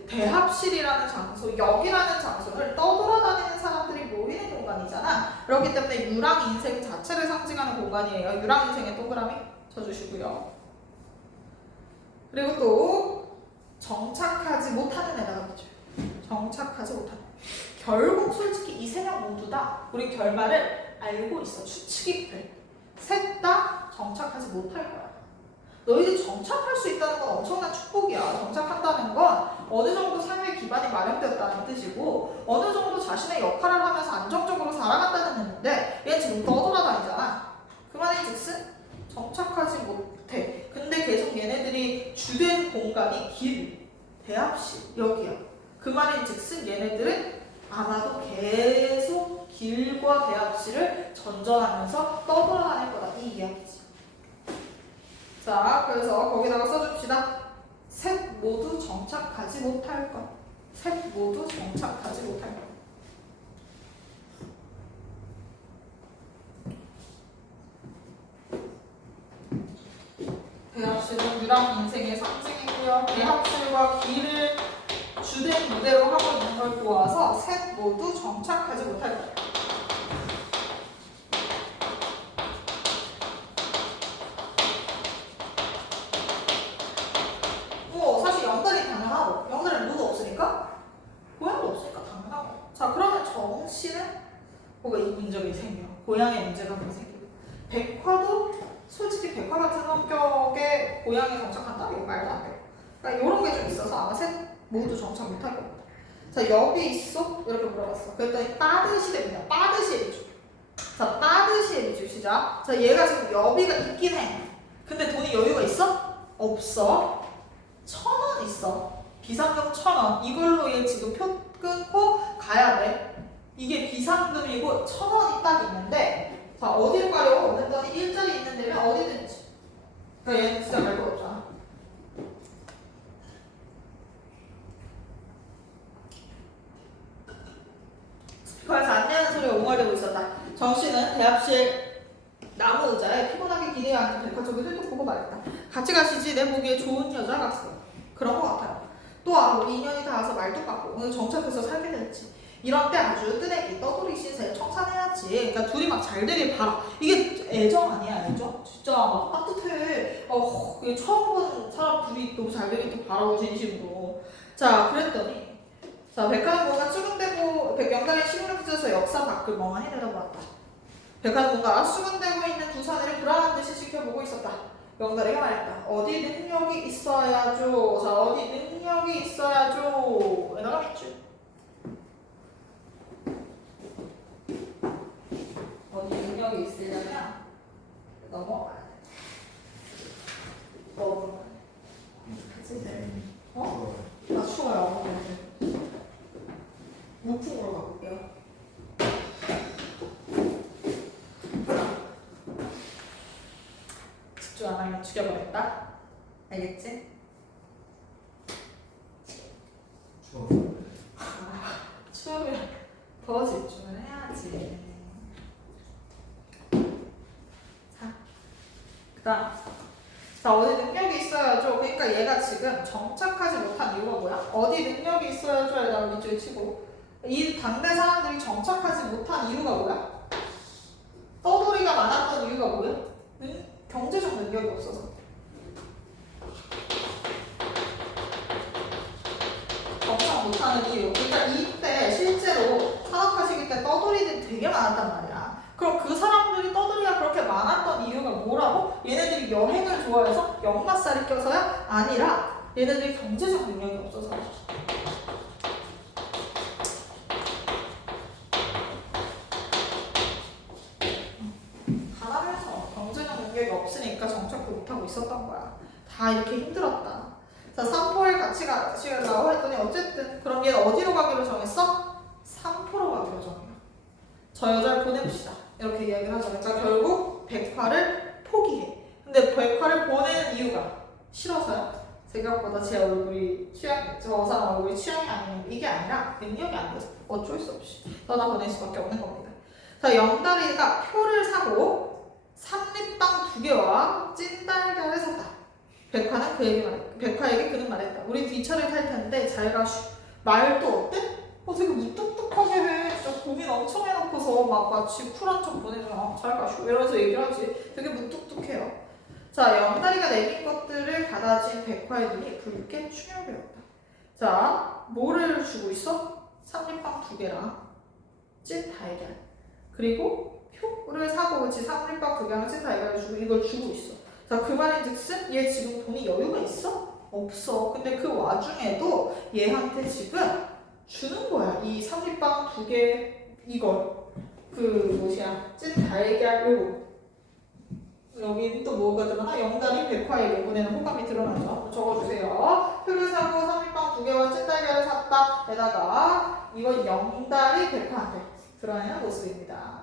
대합실이라는 장소, 역이라는 장소를 떠돌아다니는 사람들이 모이는 공간이잖아. 그렇기 때문에 유랑 인생 자체를 상징하는 공간이에요. 유랑 인생의 동그라미 쳐주시고요. 그리고 또 정착하지 못하는 애가 있죠. 정착하지 못하는. 결국 솔직히 이 세 명 모두 다 우리 결말을 알고 있어. 추측이 돼. 셋 다 정착하지 못할 거야. 너희들 정착할 수 있다는 건 엄청난 축복이야. 정착한다는 건 어느 정도 삶의 기반이 마련되었다는 뜻이고 어느 정도 자신의 역할을 하면서 안정적으로 살아간다는 뜻인데 얘 지금 떠돌아다니잖아. 그 말인즉슨 정착하지 못해. 근데 계속 얘네들이 주된 공간이 길, 대합실, 여기야. 그 말인즉슨 얘네들은 아마도 계속 길과 대합실을 전전하면서 떠돌아다닐 거다. 이 이야기지. 자, 그래서 거기다가 써줍시다. 셋 모두 정착하지 못할 것. 셋 모두 정착하지 못할 것. 대합실은 유랑 인생의 상징이고요. 대합실과 길을 주된 무대로 하고 있는 걸 보아서 셋 모두 정착하지 못할 것. 사실 영달이 당연하고 영달은 모두 없으니까 고양도 없으니까 당연하고. 자, 그러면 정씨는 뭐가 이 문제가 생겨. 고양의 문제가 생기고 백화도 솔직히 백화 같은 성격의 고양이 정착한다? 이거 말도 안 돼요. 그러니까 이런 게 좀 있어서 아마 셋 모두 정착 못할 겁니다. 자, 여비 있어? 이렇게 물어봤어. 그랬더니 빠듯이 됩니다. 빠듯이 해줘. 자, 빠듯이 해줘. 시작. 자, 얘가 지금 여비가 있긴 해. 근데 돈이 여유가 있어? 없어. 1,000원 있어. 비상금 1,000원. 이걸로 얘 지금 표 끊고 가야 돼. 이게 비상금이고 1,000원이 딱 있는데 자, 어디로 가려고? 그랬더니 일자리 있는 데면 어디든지. 그러니까 얘는 진짜 갈 거 없잖아. 스피커에서 안내하는 소리가 옹알이고 있었다. 정씨는 대합실 나무 의자에 피곤하게 기대어 앉은 백화 쪽에 힐끗 보고 말했다. 같이 가시지. 내 보기에 좋은 여자 같어. 그런 거 같아요. 또 하고 2년이 닿아서 말도 깎고 오늘 정착해서 살게 됐지. 이런 때 아주 뜨내기 떠돌이 신세 청산해야지. 그러니까 둘이 막 잘 되길 바라. 이게 애정 아니야, 애정? 진짜 막 따뜻해. 처음 본 사람 둘이 너무 잘 되길 바라고 진심으로. 자, 그랬더니 자, 백화는 뭔가 수근대고 영당의 시골을 붙여서 역사 밖을 멍하니 내다보았다. 백화는 뭔가 수근대고 있는 두 사내를 불안한 듯이 지켜보고 있었다. 영달이가 말했다. 어디 능력이 있어야죠. 자, 어디 능력이 있어야죠. 에다가 밑줄. 어디 능력이 있으려면 넘어가야 돼. 넘어가야 돼. 그치? 어? 나 추워요. 무풍으로 가볼게요. 집중 안 하면 죽여버렸다. 알겠지? 추우면 더 집중을 해야지. 자, 어디 능력이 있어야죠. 그러니까 얘가 지금 정착하지 못한 이유가 뭐야? 어디 능력이 있어야죠. 에다가 밑줄 치고 이 당대 사람들이 정착하지 못한 이유가 뭐야? 떠돌이가 많았던 이유가 뭐야? 경제적 능력이 없어서. 정착 못하는 이유. 그러니까 이때 실제로 산업화 시기 때 떠돌이들이 되게 많았단 말이야. 그럼 그 사람들이 떠돌이가 그렇게 많았던 이유가 뭐라고? 얘네들이 여행을 좋아해서 역마살이 껴서야? 아니라 얘네들이 경제적 능력이 없어서. 가난해서 경제적 능력이 없으니까 정착도 못하고 있었던 거야. 다 이렇게 힘들었다. 자, 삼포에 같이 가려고 했더니 어쨌든 그럼 얘는 어디로 가기로 정했어? 삼포로 가기로 정해. 저 여자를 보냅시다. 이렇게 이야기를 하죠. 그러니까 결국 백화를 포기해. 근데 백화를 보내는 이유가 싫어서요? 생각보다 제 얼굴이 저 사람 얼굴이 취향이 아니면 이게 아니라 능력이 안 돼서 어쩔 수 없이 떠나 보낼 수밖에 없는 겁니다. 자, 영달이가 표를 사고 삼립빵 2개와 찐달걀을 샀다. 백화는 백화에게 그는 말했다. 우리 뒷차를 탈 텐데 잘 가슈. 말도 어때? 되게 무뚝뚝하게 해. 진짜 고민 엄청 해놓고서 막 마치 쿨한 척 보내면 잘 가슈 이러면서 얘기를 하지. 되게 무뚝뚝해요. 자, 영달이가 내민 것들을 받아진 백화의 눈이 붉게 충혈되었다. 자, 뭐를 주고 있어? 삼립빵 2개랑 찐 달걀. 그리고 표를 사고 그치 삼립빵 2개랑 찐 달걀을 주고 이걸 주고 있어. 자, 그 말인즉슨 얘 지금 돈이 여유가 있어? 없어. 근데 그 와중에도 얘한테 지금 주는 거야. 이 삼립빵 2개 이걸. 그 뭐시야? 찐 달걀 요거. 여기 또 뭐가 들어가나? 영달이 백화에 요번에는 호감이 드러나죠. 적어주세요. 표를 사고 삼립빵 2개와 찐달걀을 샀다. 에다가 이거 영달이 백화한테 드러나는 모습입니다.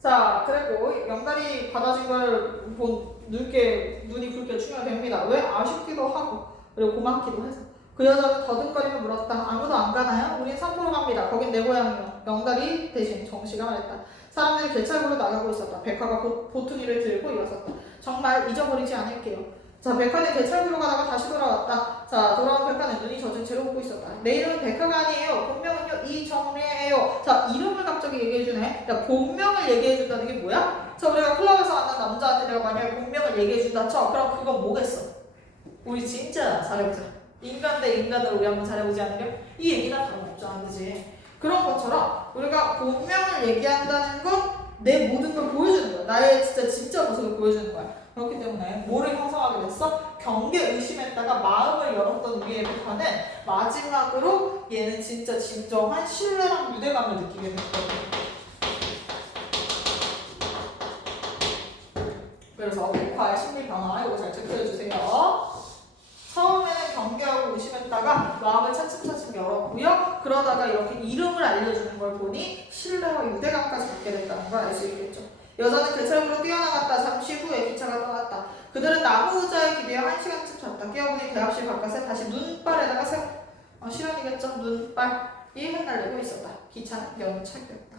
자, 그리고 영달이 받아진 걸 눈이 붉게 충혈됩니다. 왜? 아쉽기도 하고 그리고 고맙기도 해서. 그 여자는 더듬거리며 물었다. 아무도 안 가나요? 우린 산포로 갑니다. 거긴 내 고향이요. 영달이 대신 정씨가 말했다. 사람들이 개찰구로 나가고 있었다. 백화가 보퉁이를 들고 일어섰다. 정말 잊어버리지 않을게요. 자, 백화는 개찰구로 가다가 다시 돌아왔다. 자, 돌아온 백화는 눈이 젖은 채로 웃고 있었다. 내 이름은 백화가 아니에요. 본명은요 이정례예요. 자, 이름을 갑자기 얘기해주네. 야, 본명을 얘기해준다는 게 뭐야? 자, 우리가 클럽에서 만난 남자한테 내가 만약에 본명을 얘기해준다 쳐. 그럼 그건 뭐겠어? 우리 진짜 잘해보자. 인간 대 인간으로 우리 한번 잘해보지 않으려? 이 얘기나 다름없잖아, 그지? 그런 것처럼 우리가 본명을 얘기한다는 건 내 모든 걸 보여주는 거야. 나의 진짜 모습을 보여주는 거야. 그렇기 때문에 뭐를 형성하게 됐어? 경계 의심했다가 마음을 열었던 우리의 백화는 마지막으로 얘는 진짜 진정한 신뢰랑 유대감을 느끼게 됐거든. 그래서 백화의 심리 변화 이거 잘 체크해주세요. 처음에는 경계하고 의심했다가 마음을 차츰차츰 열었고요. 그러다가 이렇게 이름을 알려주는 걸 보니 신뢰와 유대감까지 갖게 됐다는 걸 알 수 있겠죠. 여자는 개찰구로 뛰어나갔다. 잠시 후에 기차가 떠났다. 그들은 나무 의자에 기대어 1시간쯤 잤다. 깨어보니 대합실 바깥에 다시 눈발에다가 실현이겠죠. 눈발이 흩날리고 있었다. 기차는 연착되었다.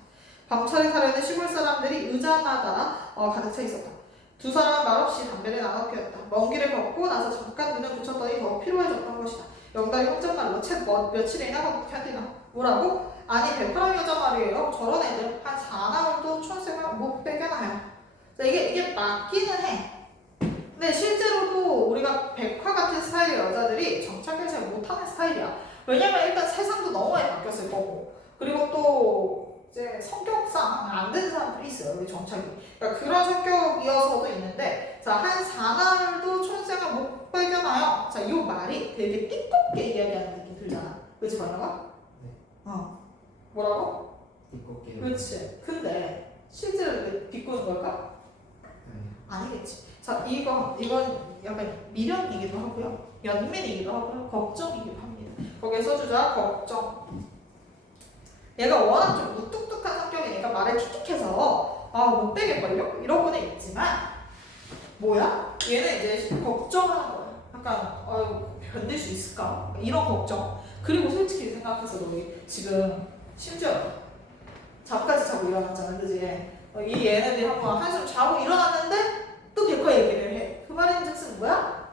밤철에 타려는 시골 사람들이 의자마다 가득 차 있었다. 두 사람은 말없이 담배를 나눠 피웠다. 먼 길을 걷고 나서 잠깐 눈을 붙였더니 더 피로해졌던 것이다. 영달이 혼잣말로 채 며칠이나 견디나. 뭐라고? 아니 백화랑 여자 말이에요. 저런 애들 한 4나흘도 촌생활 못 배겨나요. 자, 이게 맞기는 해. 근데 실제로도 우리가 백화 같은 스타일의 여자들이 정착을 잘 못하는 스타일이야. 왜냐면 일단 세상도 너무 많이 바뀌었을 거고 그리고 또 이제 성격상 안 되는 사람들이 있어요. 우리 정착이. 그러니까 그런 성격이어서도 있는데 자, 한 4나흘도 촌생활 못 발견하여. 자, 이 말이 되게 띠껍게 이야기하는 느낌 들잖아. 그치, 반영아? 네. 뭐라고? 띠껍게. 그렇지. 근데 실제로 이게 비꼬는 걸까? 아니겠지. 자, 이건 약간 미련이기도 하고요. 연민이기도 하고요. 걱정이기도 합니다. 거기에 써주자. 걱정. 얘가 워낙 좀 무뚝뚝한 성격이니까 말을 틱틱해서 못 빼겠걸요? 이러고는 있지만 뭐야? 얘는 이제 걱정하는 거야. 약간 견딜 수 있을까? 이런 걱정. 그리고 솔직히 생각해서 너희 지금 심지어 잠까지 자고 일어났잖아, 그지? 이 얘네들이 한번 한숨 자고 일어났는데 또 백화 얘기를 해. 그 말인즉슨 뭐야?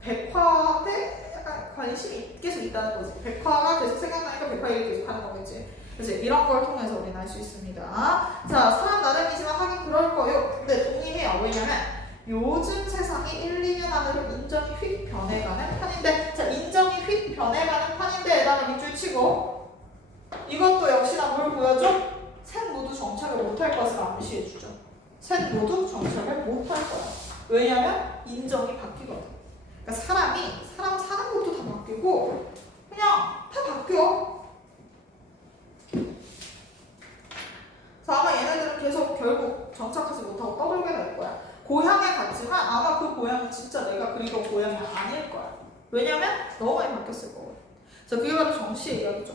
백화한테 약간 관심이 계속 있다는 거지. 백화가 계속 생각나니까 백화 얘기 계속 하는 거겠지. 그치? 이런 걸 통해서 우리는 알 수 있습니다. 자, 사람 나름이지만 하긴 그럴 거요. 근데 동의해요. 왜냐면 요즘 세상이 1, 2년 안으로 인정이 휙 변해가는 판인데, 자, 인정이 휙 변해가는 판인데에다가 밑줄 치고 이것도 역시나 뭘 보여줘? 셋 모두 정착을 못할 것을 암시해주죠. 셋 모두 정착을 못할 거야. 왜냐면 인정이 바뀌거든. 그러니까 사람 사는 것도 다 바뀌고 그냥 다 바뀌어. 자, 아마 얘네들은 계속 결국 정착하지 못하고 떠들게 될 거야. 고향에 갔지만 아마 그 고향은 진짜 내가 그리던 고향이 아닐 거야. 왜냐면 너무 많이 바뀌었을 거거든. 자, 그게 바로 정씨의 이야기죠.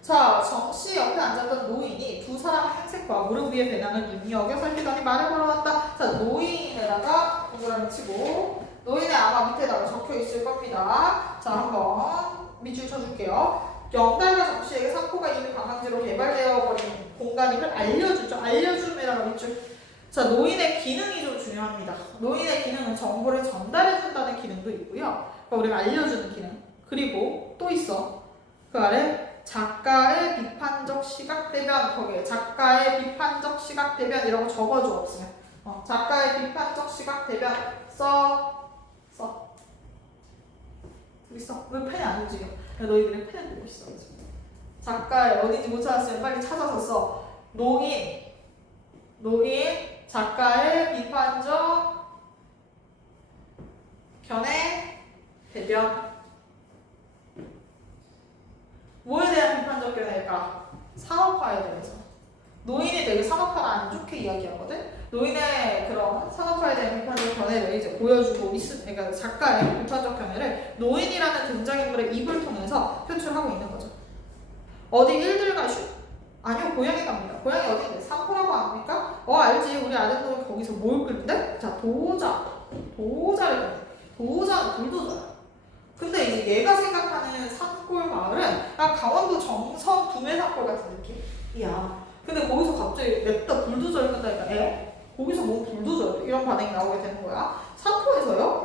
자, 정씨 옆에 앉았던 노인이 두 사람의 행색과 무릎 위에 배낭을 눈여겨 살피더니 말을 걸어왔다. 자, 노인에다가 동그라미 치고 노인의 아마 밑에다가 적혀 있을 겁니다. 자, 한번 밑줄 쳐줄게요. 영달과 정씨에게 산포가 이미 관광지로 개발되어 버린 공간임을 알려주죠. 알려줌에다가 밑줄. 자, 노인의 기능이 좀 중요합니다. 노인의 기능은 정보를 전달해준다는 기능도 있고요. 그러니까 우리가 알려주는 기능. 그리고 또 있어. 그 아래 작가의 비판적 시각대변. 거기에 작가의 비판적 시각대변이라고 적어줘 없으면. 작가의 비판적 시각대변 써. 있어. 왜 펜이 안 움직여? 너희들이 펜을 보고 있어. 작가의 어딘지 못 찾았으면 빨리 찾아서 써. 노인 작가의 비판적 견해 대변. 뭐에 대한 비판적 견해일까? 산업화에 대해서. 노인이 되게 산업화를 안 좋게 이야기하거든? 노인의 그런 산업화에 대한 비판적 견해를 이제 보여주고 그러니까 작가의 비판적 견해를 노인이라는 등장인물의 입을 통해서 표출하고 있는 거죠. 어디 일들 가슈? 아니요, 고향에 갑니다. 고향이 어딘데? 삼포라고 합니까? 알지. 우리 아들도 거기서 뭘 끓는데? 자, 도자를 끓는데. 도자는 불도저야. 근데 이제 얘가 생각하는 산골 마을은 강원도 정선 두메산골 같은 느낌이야. 근데 거기서 갑자기 냅다 불도저를 끈다니까 거기서 뭐 불도저 이런 반응이 나오게 되는 거야. 산포에서요?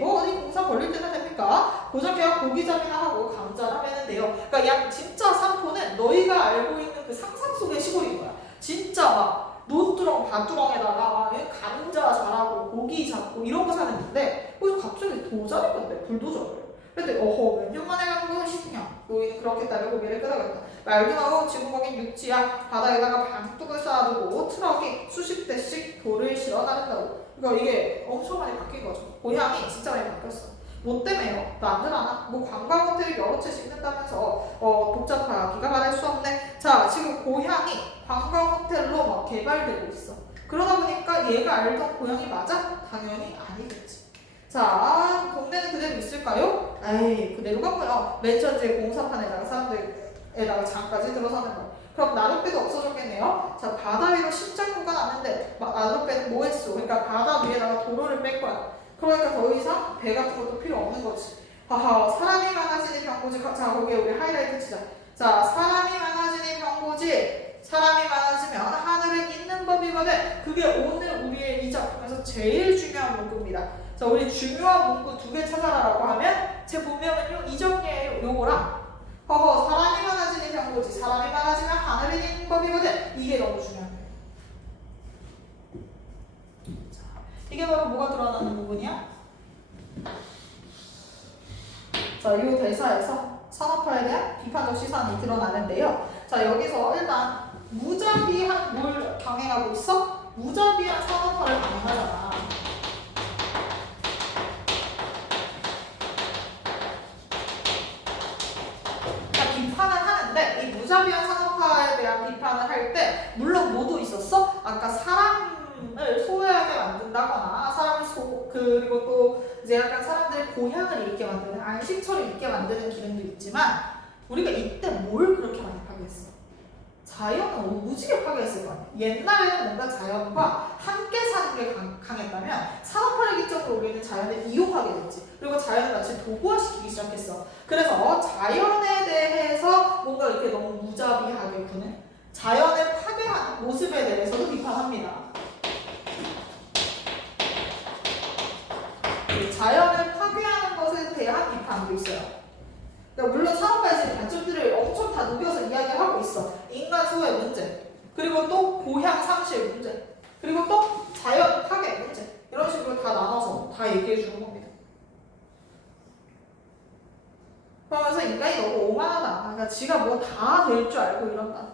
뭐 어디 공사 걸릴 때나 됩니까? 고작해야 고기잡이나 하고 감자나 매는데요. 그러니까 진짜 산포는 너희가 알고 있는 그 상상 속의 시골인 거야. 진짜 막 노뚜렁 밭두렁에다가 감자 자라고 고기 잡고 이런 거 사는 건데 거기서 갑자기 도자를 건데 불도저를. 근데 몇 년 만에 가는 거 10년. 노인은 그렇게 따르고 고개를 끄덕였다. 말도 마고 지금 거긴 육지야. 바닥에다가 방뚝을 쌓아두고 트럭이 수십 대씩 돌을 실어 나른다고. 그러니까 이게 엄청 많이 바뀐 거죠. 고향이 진짜 많이 바뀌었어. 뭐 때문에요? 남들 아나? 뭐 관광 호텔을 여러 채 짓는다면서 복잡하기가 말할 수 없네. 자, 지금 고향이 관광 호텔로 막 개발되고 있어. 그러다 보니까 얘가 알던 고향이 맞아? 당연히 아니겠지. 자, 동네는 그대로 있을까요? 그대로가 뭐야? 맨 처음에 공사판에다가 사람들에다가 장까지 들어서는 거. 그럼 나룻배도 없어졌겠네요? 자, 바다 위로 십자군가 났는데 나룻배는 뭐 했어? 그러니까 바다 위에다가 도로를 뺄 거야. 그러니까 더 이상 배 같은 것도 필요 없는 거지. 사람이 많아지는 병고지. 자, 거기에 우리 하이라이트 치자. 자, 사람이 많아지는 병고지. 사람이 많아지면 하늘은 있는 법이거든. 그게 오늘 우리의 이 작품에서 제일 중요한 문구입니다. 자, 우리 중요한 문구 2개 찾아라라고 하면 제 본명은요 이정리예요. 요거랑 사람이 많아지는 병고지. 사람이 많아지면 하늘은 있는 법이거든. 이게 너무 중요해요. 자, 이게 바로 뭐가 드러나는 부분이야? 자, 이 대사에서 산업화에 대한 비판적 시선이 드러나는데요. 자, 여기서 일단 무자비한 뭘 강행하고 있어? 무자비한 산업화를 강행하잖아. 비판을 하는데 이 무자비한 산업화에 대한 비판을 할 때 물론 뭐도 있었어? 아까 사람을 소외하게 만든다거나 그리고 또 이제 약간 사람들의 고향을 잃게 만드는 안식처를 잃게 만드는 기능도 있지만 우리가 이때 뭘 그렇게 많이 파괴했어? 자연을 오지게 파괴했을 거 아니야. 옛날에는 뭔가 자연과 함께 사는 게 강했다면 산업화를 기점으로 우리는 자연을 이용하게 됐지. 그리고 자연을 마치 도구화시키기 시작했어. 그래서 자연에 대해서 뭔가 이렇게 너무 무자비하게 구는 자연을 파괴하는 모습에 대해서도 비판합니다. 자연을 파괴하는 것에 대한 비판도 있어요. 그러니까 물론 산업화에서 단점들을 엄청 다 녹여서 이야기를 하고 있어. 인간 소외 문제, 그리고 또 고향 상실 문제, 그리고 또 자연 파괴 문제, 이런 식으로 다 나눠서 다 얘기해 주는 겁니다. 그러면서 인간이 너무 오만하다. 그러니까 지가 뭐 다 될 줄 알고 이런다.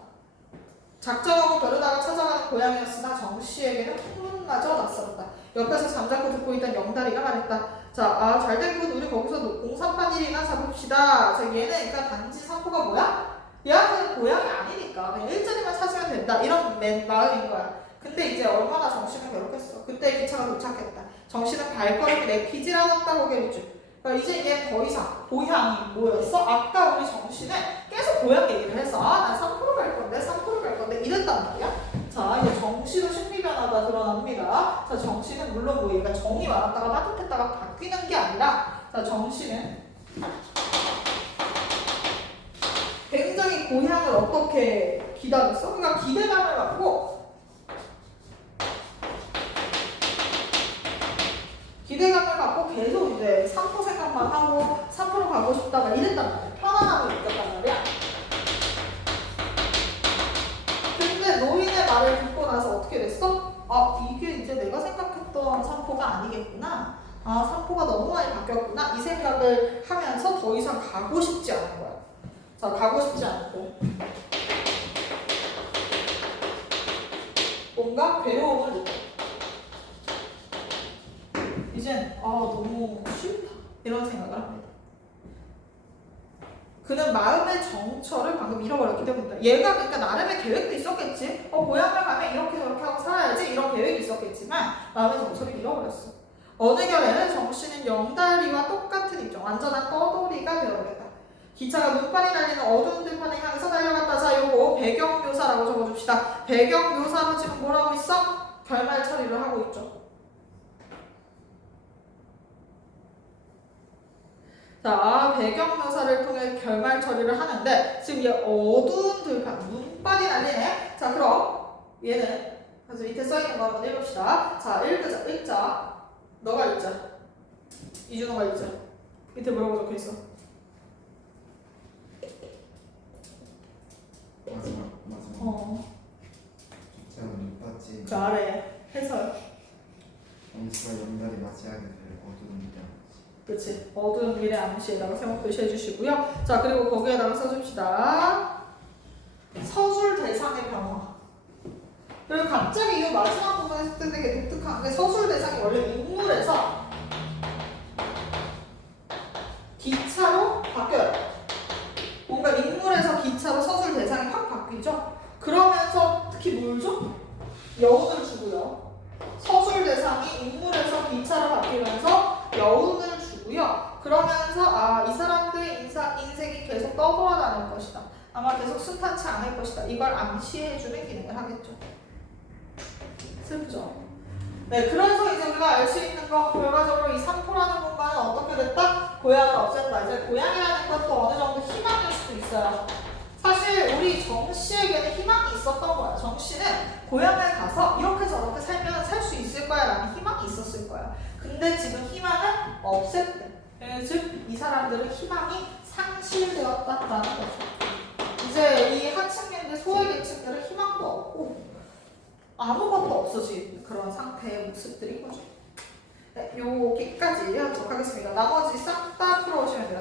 작정하고 벼르다가 찾아가는 고향이었으나 정씨에게는 풍문마저 낯설었다. 옆에서 잠자코 듣고 있던 영다리가 말했다. 자, 잘된 분 우리 거기서 공사판 일이나 잡읍시다. 자, 얘는 그러니까 단지 산포가 뭐야? 얘한테는 고향이 아니니까 그냥 일자리만 찾으면 된다. 이런 마음인 거야. 근데 이제 얼마나 정씨는 괴롭겠어. 그때 기차가 도착했다. 정씨는 발걸음이 내피질 않았다 고개를 쭉. 그러니까 이제 얘 더 이상 고향이 뭐였어? 아까 우리 정씨는 계속 고향 얘기를 해서 난 산포로 갈 건데 산포로 갈 건데 이랬단 말이야. 자, 이제 정씨도 심리 변화가 드러납니다. 자, 정씨는 물론 뭐 얘가 정이 많았다가 따뜻했다가 바뀌는 게 아니라 자, 정씨는 굉장히 고향을 어떻게 기다렸어? 그러니까 기대감을 갖고 계속 이제 3% 생각만 하고 3% 가고 싶다 막 이랬단 말이야. 편안함을 느꼈단 말이야. 근데 노인의 말을 듣고 나서 어떻게 됐어? 이게 이제 내가 생각했던 3%가 아니겠구나. 3%가 너무 많이 바뀌었구나. 이 생각을 하면서 더 이상 가고 싶지 않은 거야. 자, 가고 싶지 않고 뭔가 괴로움을 느껴. 이젠 너무 싫다 이런 생각을 합니다. 그는 마음의 정처를 방금 잃어버렸기 때문이다. 얘가 그러니까 나름의 계획도 있었겠지. 고향을 가면 이렇게 저렇게 하고 살아야지 이런 계획이 있었겠지만 마음의 정처를 잃어버렸어. 어느 결에는 정씨는 영다리와 똑같은 입장, 완전한 떠돌이가 되어버렸다. 기차가 눈발이 날리는 어두운 들판을 향해서 달려갔다. 자, 요거 배경묘사라고 적어줍시다. 배경묘사로 지금 뭐라고 있어? 결말 처리를 하고 있죠. 자, 배경 묘사를 통해 결말 처리를 하는데 지금 얘 어두운 들판, 눈발이 날리네. 자, 그럼 얘는 그래서 밑에 써있는 거 한번 읽읍시다. 자, 읽자. 너가 읽자. 이준호가 읽자. 밑에 뭐라고 적혀있어? 마지막. 기차가 눈밭이. 그 아래 해설. 정수가 연달이 맞이하게 될 어두운 미래. 그렇지. 어두운 미래 암시에다가 세모 표시해 주시고요. 자, 그리고 거기에다가 써줍시다. 서술 대상의 변화. 그리고 갑자기 이 마지막 부분에 쓸 때 되게 독특한 게 서술 대상이 원래 인물에서 기차로 바뀌어요. 뭔가 인물에서 기차로 서술 대상이 확 바뀌죠. 그러면서 특히 뭘 줘? 여운을 주고요. 서술 대상이 인물에서 기차로 바뀌면서 여운을 주고요. 그러면서 이 사람들의 인생이 계속 떠돌아다닐 것이다. 아마 계속 순탄치 않을 것이다. 이걸 암시해주는 기능을 하겠죠. 슬프죠? 네, 그래서 이제 우리가 알 수 있는 거 결과적으로 이 삼포라는 공간은 어떻게 됐다? 고향을 없앤다. 이제 고향이라는 것도 어느 정도 희망일 수도 있어요. 사실 우리 정씨에게는 희망이 있었던 거야. 정씨는 고향을 가서 이렇게 저렇게 살면 살 수 있을 거야 라는 희망이 있었을 거야. 근데 지금 희망은 없앴대. 즉 이 사람들은 희망이 상실되었다라는 거죠. 이제 이 하층민들 소외계층들은 희망도 없고 아무것도 없어진 그런 상태의 모습들인 거죠. 네, 여기까지 하도록 하겠습니다. 나머지 싹 다 풀어오시면 돼요.